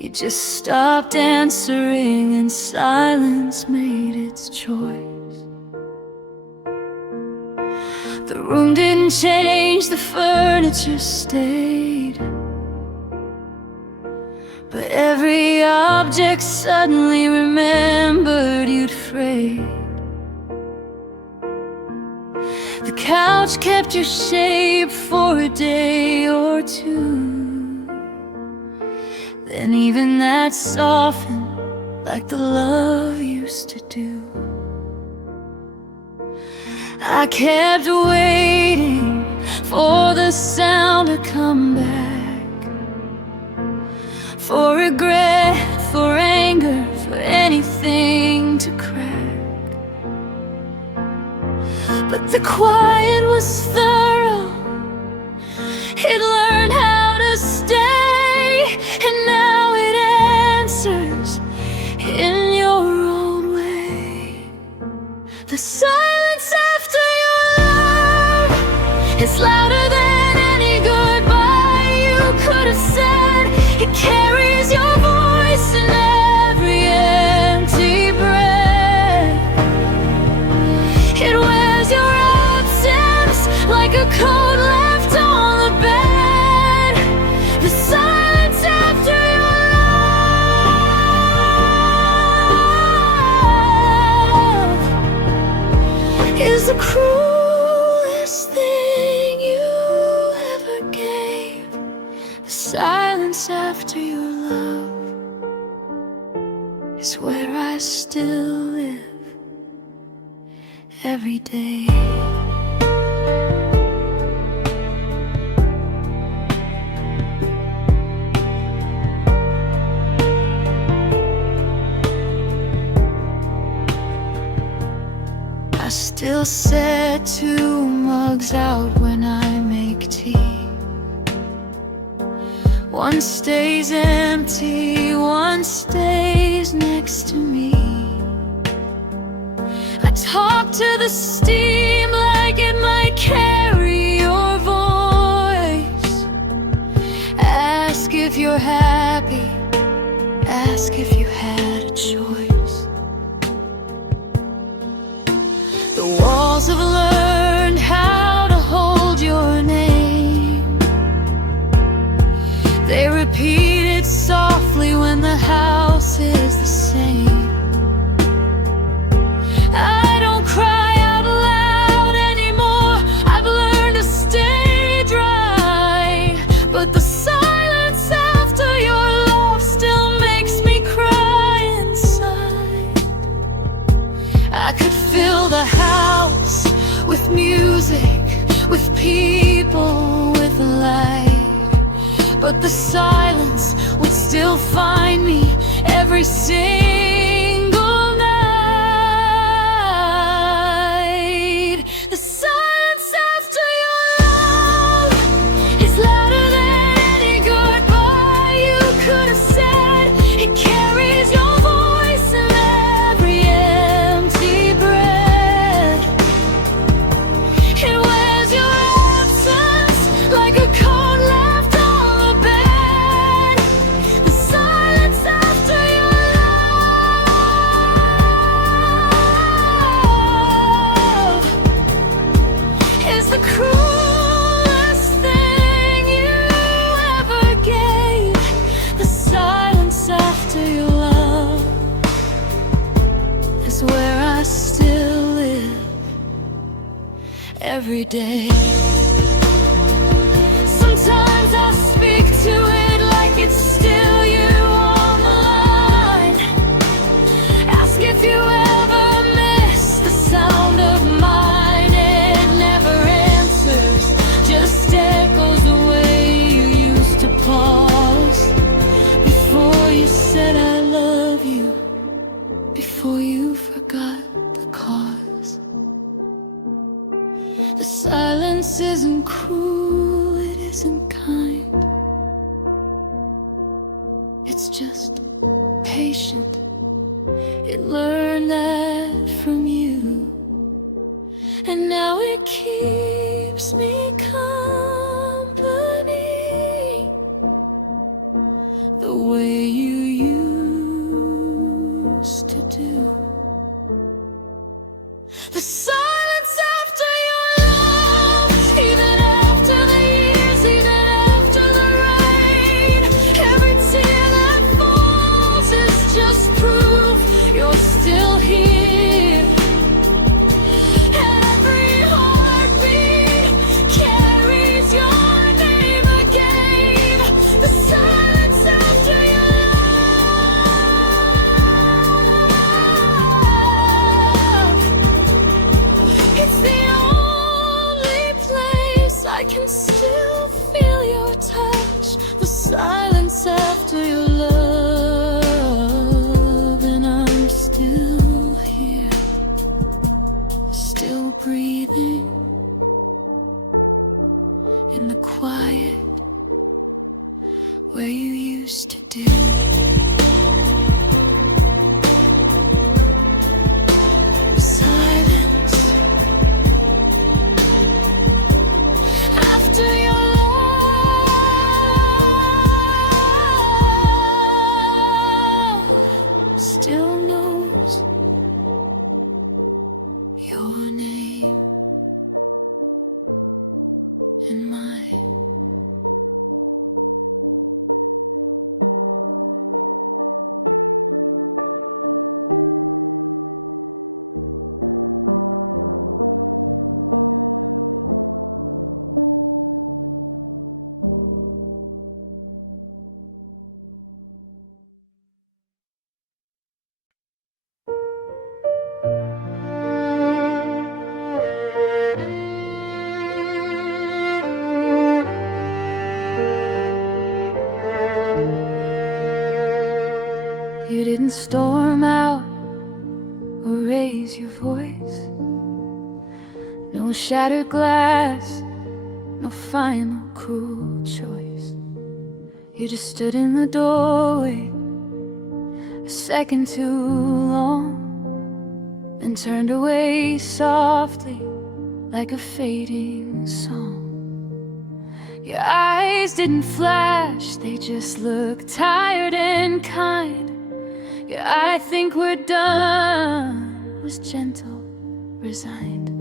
You just stopped answering, and silence made its choice. The room didn't change, the furniture stayed, but every object suddenly remembered you'd frayed. The couch kept your shape for a day or two, then even that softened like the love used to do. I kept waiting for the sound to come back, for regret, for anger, for anything to crack. But the quiet was thorough, it learned how to stay, and now it answers in your own way. The silence after your love is louder than any goodbye you could have said. It carries your voice in every empty breath. It wears your absence like a coat left on the bed. The silence after your love is the cruelest thing you ever gave. The silence after your love is where I still live every day. I still set 2 mugs out when I make tea. One stays empty, one stays next to me. I talk to the steam like it might carry your voice. Ask if you're happy, ask if you had a choice. The walls have learned how to hold your name. They repeat it softly when the house is the same. I don't cry out loud anymore, I've learned to stay dry. But the silence after your love still makes me cry inside. I could fill the house with music, with people, with light, but the silence would still find me every single night. The silence after your love is louder than any goodbye you could have said. It carries your voice in every empty breath. It wears your absence like a coat left on the bed. The silence after every day. Sometimes I speak to it like it's still you on the line. Ask if you ever miss the sound of mine. It never answers, just echoes the way you used to pause before you said I love you, before you forgot the cause. The silence isn't cruel, it isn't kind. It's just patient. It learned that from you, and now it keeps me company the way you used to do. The silence after your love, even after the years, even after the rain. Every tear that falls is just proof you're still here. Every heartbeat carries your name again. The silence after your love, it's the only place I can still feel your touch. The silence after your love, and I'm still here, still breathing in the quiet where you used to do. Silence after your love still knows your name and mine. You didn't storm out or raise your voice. No shattered glass, no final cruel choice. You just stood in the doorway a second too long, then turned away softly like a fading song. Your eyes didn't flash, they just looked tired and kind. Yeah, I think we're done was gentle, resigned.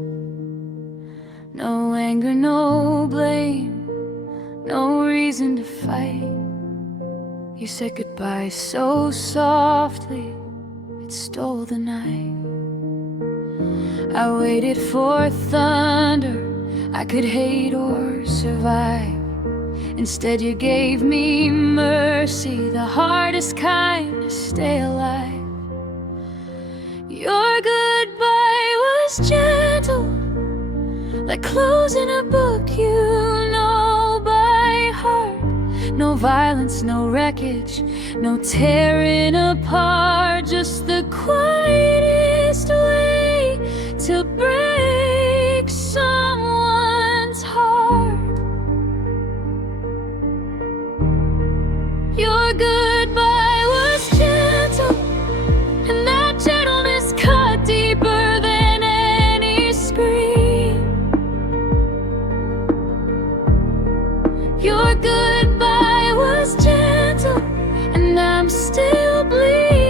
No anger, no blame, no reason to fight. You said goodbye so softly, it stole the night. I waited for thunder I could hate or survive. Instead you gave me mercy, the hardest kind to stay alive. Your goodbye was gentle, like closing a book you know by heart. No violence, no wreckage, no tearing apart. Just the quietest way to break someone's heart. Your goodbye was gentle, and that gentleness cut deeper than any scream. Your goodbye was gentle, and I'm still bleeding.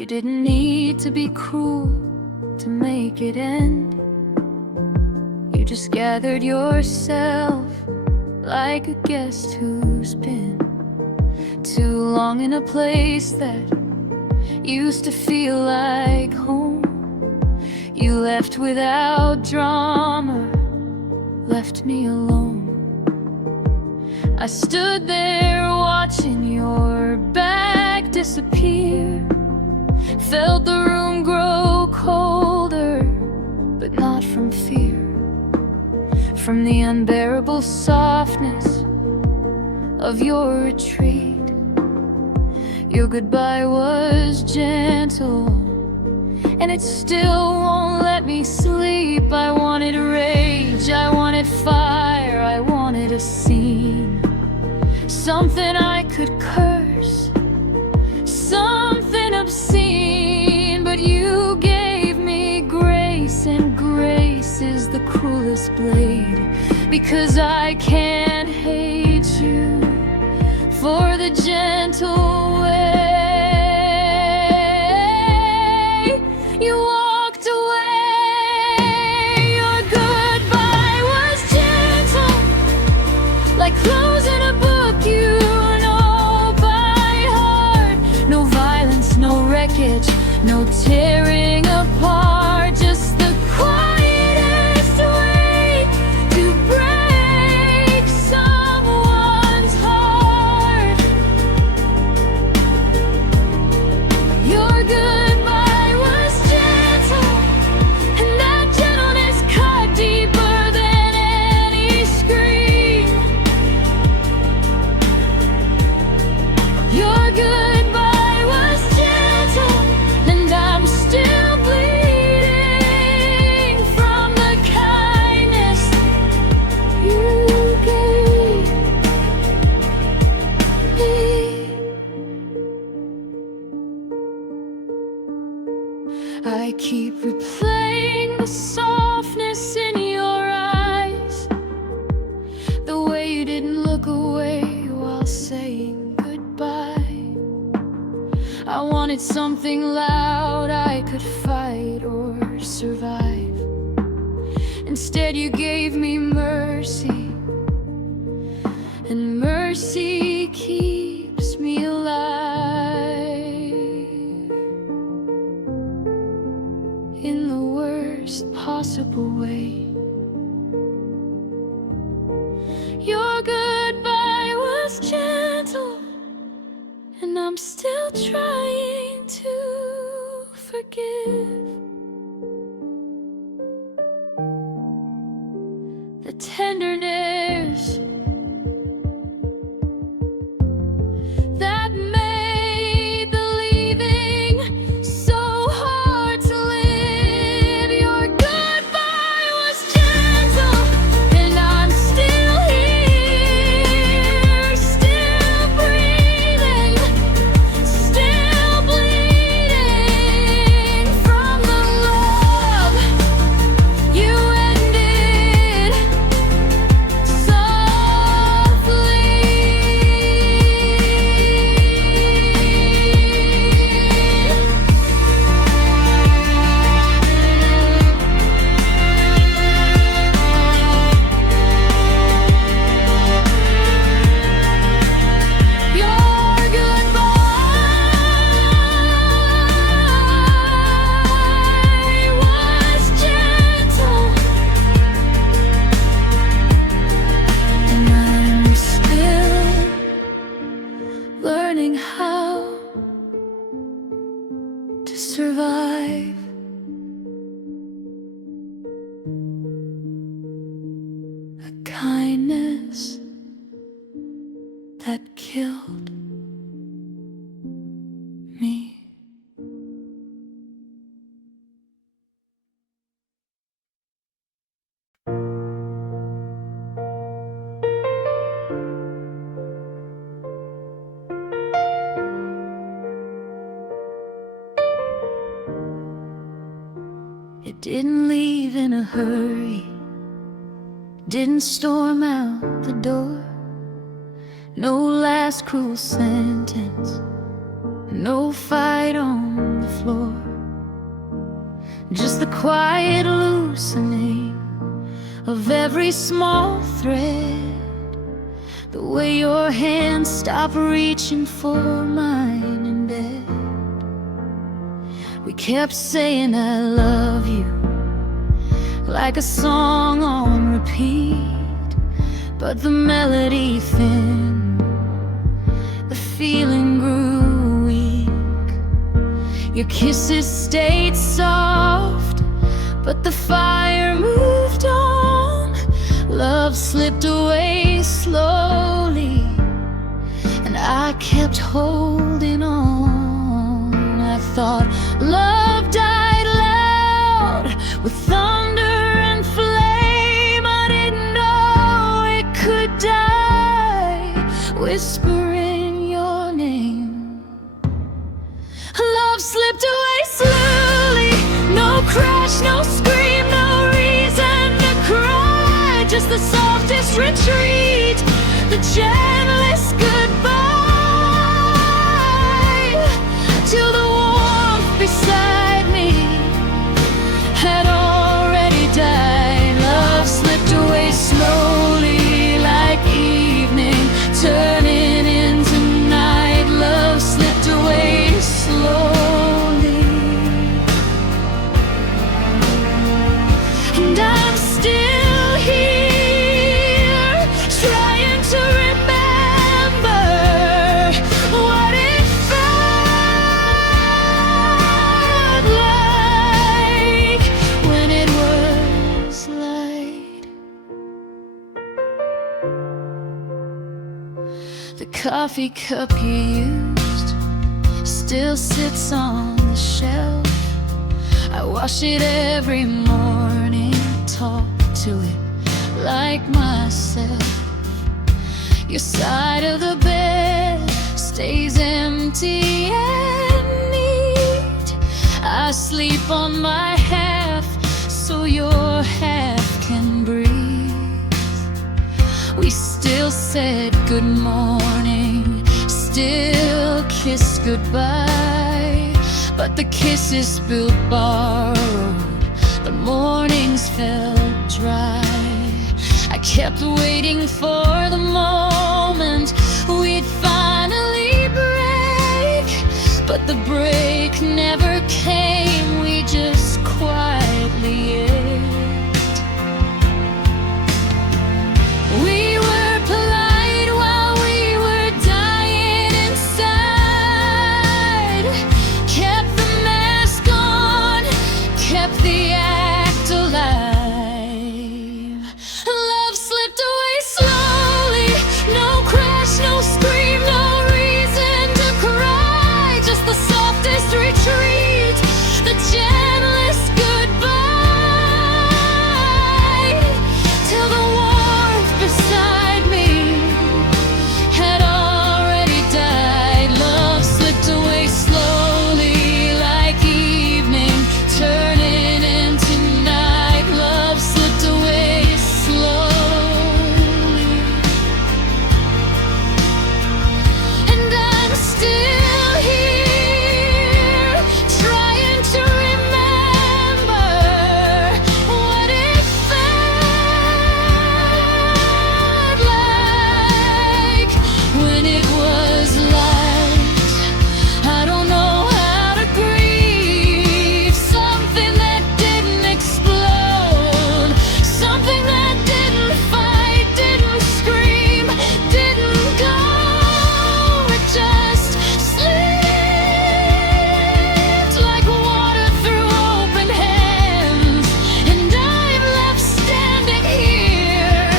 You didn't need to be cruel to make it end. You just gathered yourself like a guest who's been too long in a place that used to feel like home. You left without drama, left me alone. I stood there watching your back disappear, felt the room grow colder, but not from fear, from the unbearable softness of your retreat. Your goodbye was gentle, and it still won't let me sleep. I wanted rage, I wanted fire, I wanted a scene, something I could curse, something obscene. But you gave me grace, and grace is the cruelest blade, because I can't hate you for the gentle way. You walked away. Your goodbye was gentle, like closing a book you know by heart. No violence, no wreckage, no tearing apart, just the quietest way to break someone's heart. Your goodbye was gentle, and that gentleness cut deeper than any scream. Your goodbye was gentle, and I'm still bleeding from the kindness you gave me. I keep replaying the softness in your eyes, the way you didn't look away while saying goodbye. I wanted something loud I could fight or survive. Instead you gave me mercy, and mercy keeps me alive in the worst possible way. Your goodbye was gentle, and I'm still trying to forgive. The tenderness that made the leaving so hard to live. Your goodbye was gentle, and I'm still here, still breathing, still bleeding from the love you ended softly. Your goodbye was gentle, and I'm still learning how to survive. A kindness that killed me. It didn't leave in a hurry, didn't storm out the door. No last cruel sentence No fight on the floor, just the quiet loosening of every small thread. The way your hands stop reaching for mine in bed. We kept saying I love you like a song on repeat, but the melody thinned, the feeling grew weak. Your kisses stayed soft, but the fire moved on. Love slipped away slowly, and I kept holding on. I thought love died loud with thunder and flame. I didn't know it could die whispering your name. Love slipped away slowly, no crash, no scream, no reason to cry. Just the softest retreat, the gentlest goodbye, till the warmth beside me had already died. Love slipped away slowly like evening turning into night. Love slipped away slowly, and I'm still here trying to remember what it felt like when it was light. The coffee cup you used still sits on the shelf. I wash it every morning, talk to it like myself. Your side of the bed stays empty and neat. I sleep on my half so your half can breathe. We still said good morning, still kissed goodbye, but the kisses spilled borrowed, the mornings felt dry. I kept waiting for the moment we'd finally break, but the break never came. We just quietly ate. We were polite while we were dying inside, kept the mask on, kept the act alive. Love slipped away slowly, no crash, no scream, no reason to cry. Just the softest retreat, the gentlest goodbye, till the warmth beside me had already died. Love slipped away slowly like evening turning into night. Love slipped away slowly, and I'm still here trying to remember what it felt like when it was light. I don't know how to grieve something that didn't explode, something that didn't fight, didn't scream, didn't go. It just slipped like water through open hands, and I'm left standing here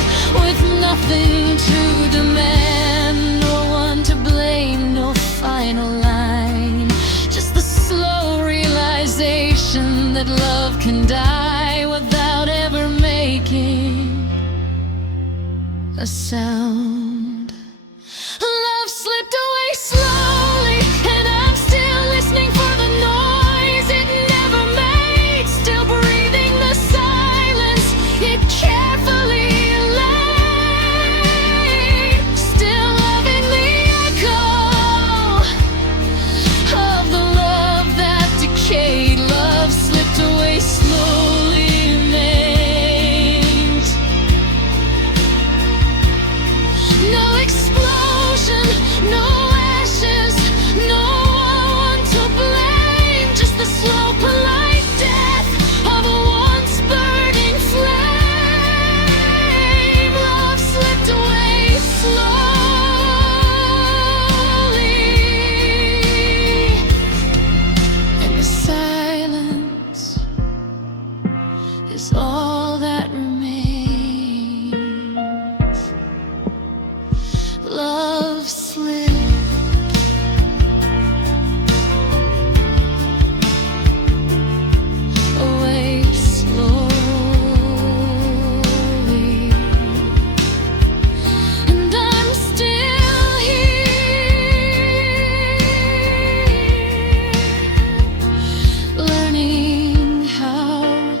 with nothing to demand, no one to blame, no final line, just the slow realization that love can die without ever making a sound. Love slipped away slowly, and I'm still listening for the noise it never made, still breathing the silence it carefully laid, still loving the echo love slipped away slowly, and I'm still here, learning how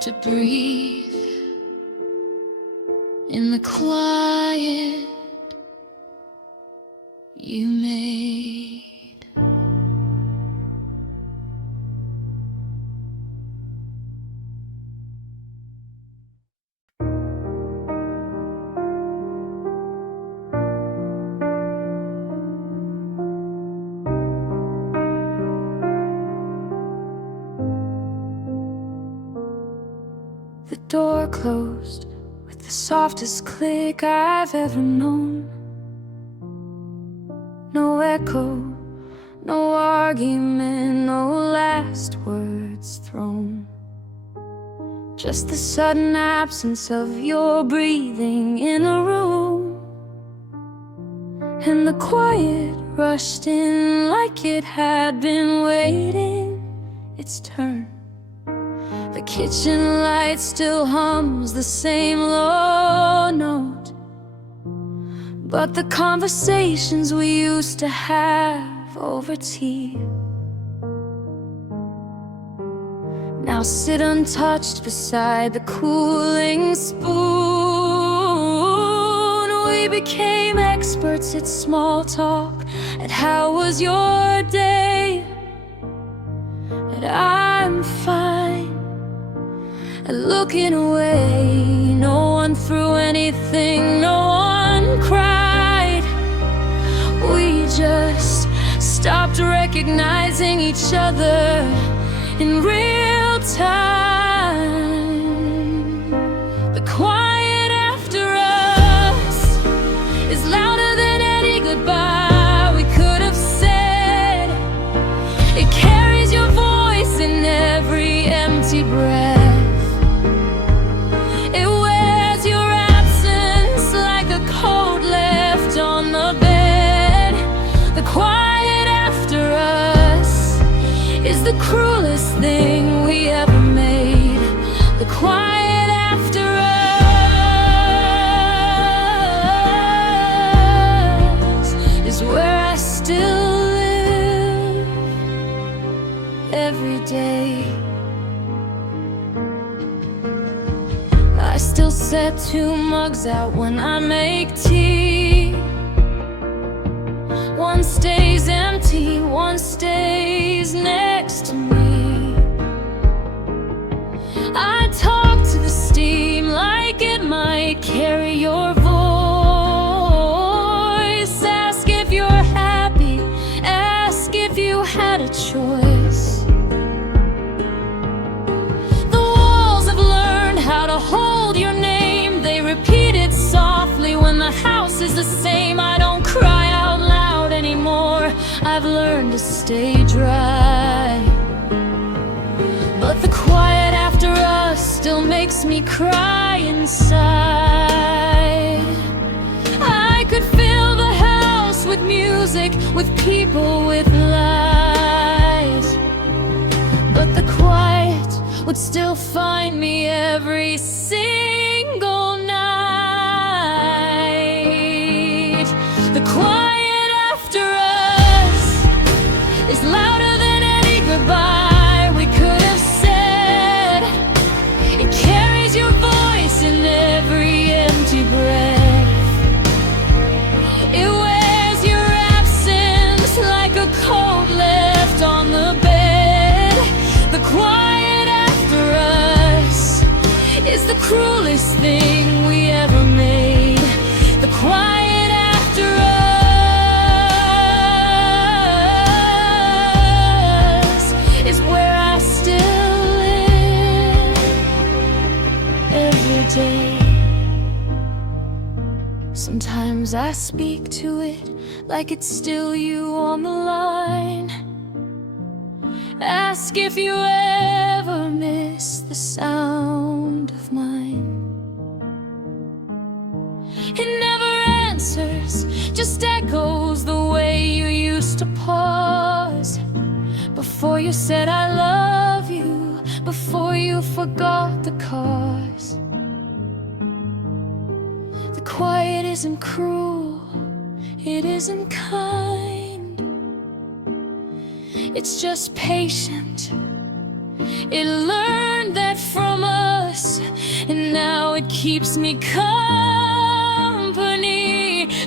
to breathe in the quiet you made. The door closed with the softest click I've ever known. No echo, no argument, no last words thrown. Just the sudden absence of your breathing in a room, and the quiet rushed in like it had been waiting its turn. The kitchen light still hums the same low note, but the conversations we used to have over tea now sit untouched beside the cooling spoon. We became experts at small talk, at how was your day, and I'm fine. And looking away, no one threw anything, no one cried. We just stopped recognizing each other in real time. The quiet after us is louder than any goodbye we could have said. It carries your voice in every empty breath. The cruelest thing we ever made. The quiet after us is where I still live every day. I still set 2 mugs out when I make tea. One stays empty, one stays next to me. I talk to the steam like it might carry your voice. Ask if you're happy, ask if you had a choice. The walls have learned how to hold your name. They repeat it softly when the house is the same. I don't cry out loud anymore. I've learned to stay dry, but the quiet after us still makes me cry inside. I could fill the house with music, with people, with light, but the quiet would still find me every single night. The quiet is louder than any goodbye we could have said. It carries your voice in every empty breath. It wears your absence like a coat left on the bed. The quiet after us is the cruelest thing we ever made. The quiet after us is where I still live every day. Sometimes I speak to it like it's still you on the line. Ask if you ever miss the sound of mine. It never answers, just echoes the way you used to pause. Before you said I love you, before you forgot the cause. The quiet isn't cruel, it isn't kind. It's just patient. It learned that from us, and now it keeps me company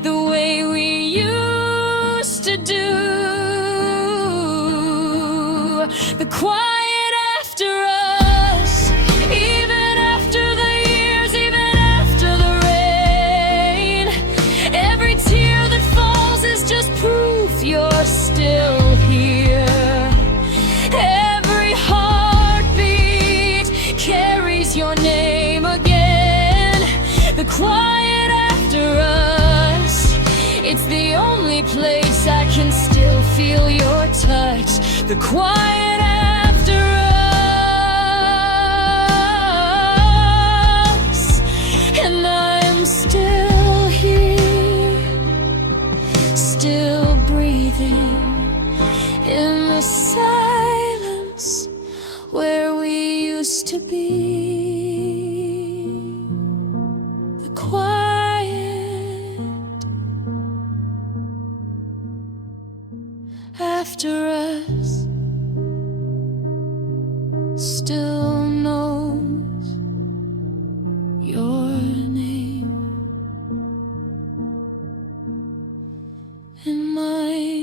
the way we used to do. The quiet after us, even after the years, even after the rain. Every tear that falls is just proof you're still here. Every heartbeat carries your name again. The quiet after us, it's the only place I can still feel your touch. The quiet after us, and I'm still here, still breathing in the silence where we used to be. The quiet after us still knows your name and mine.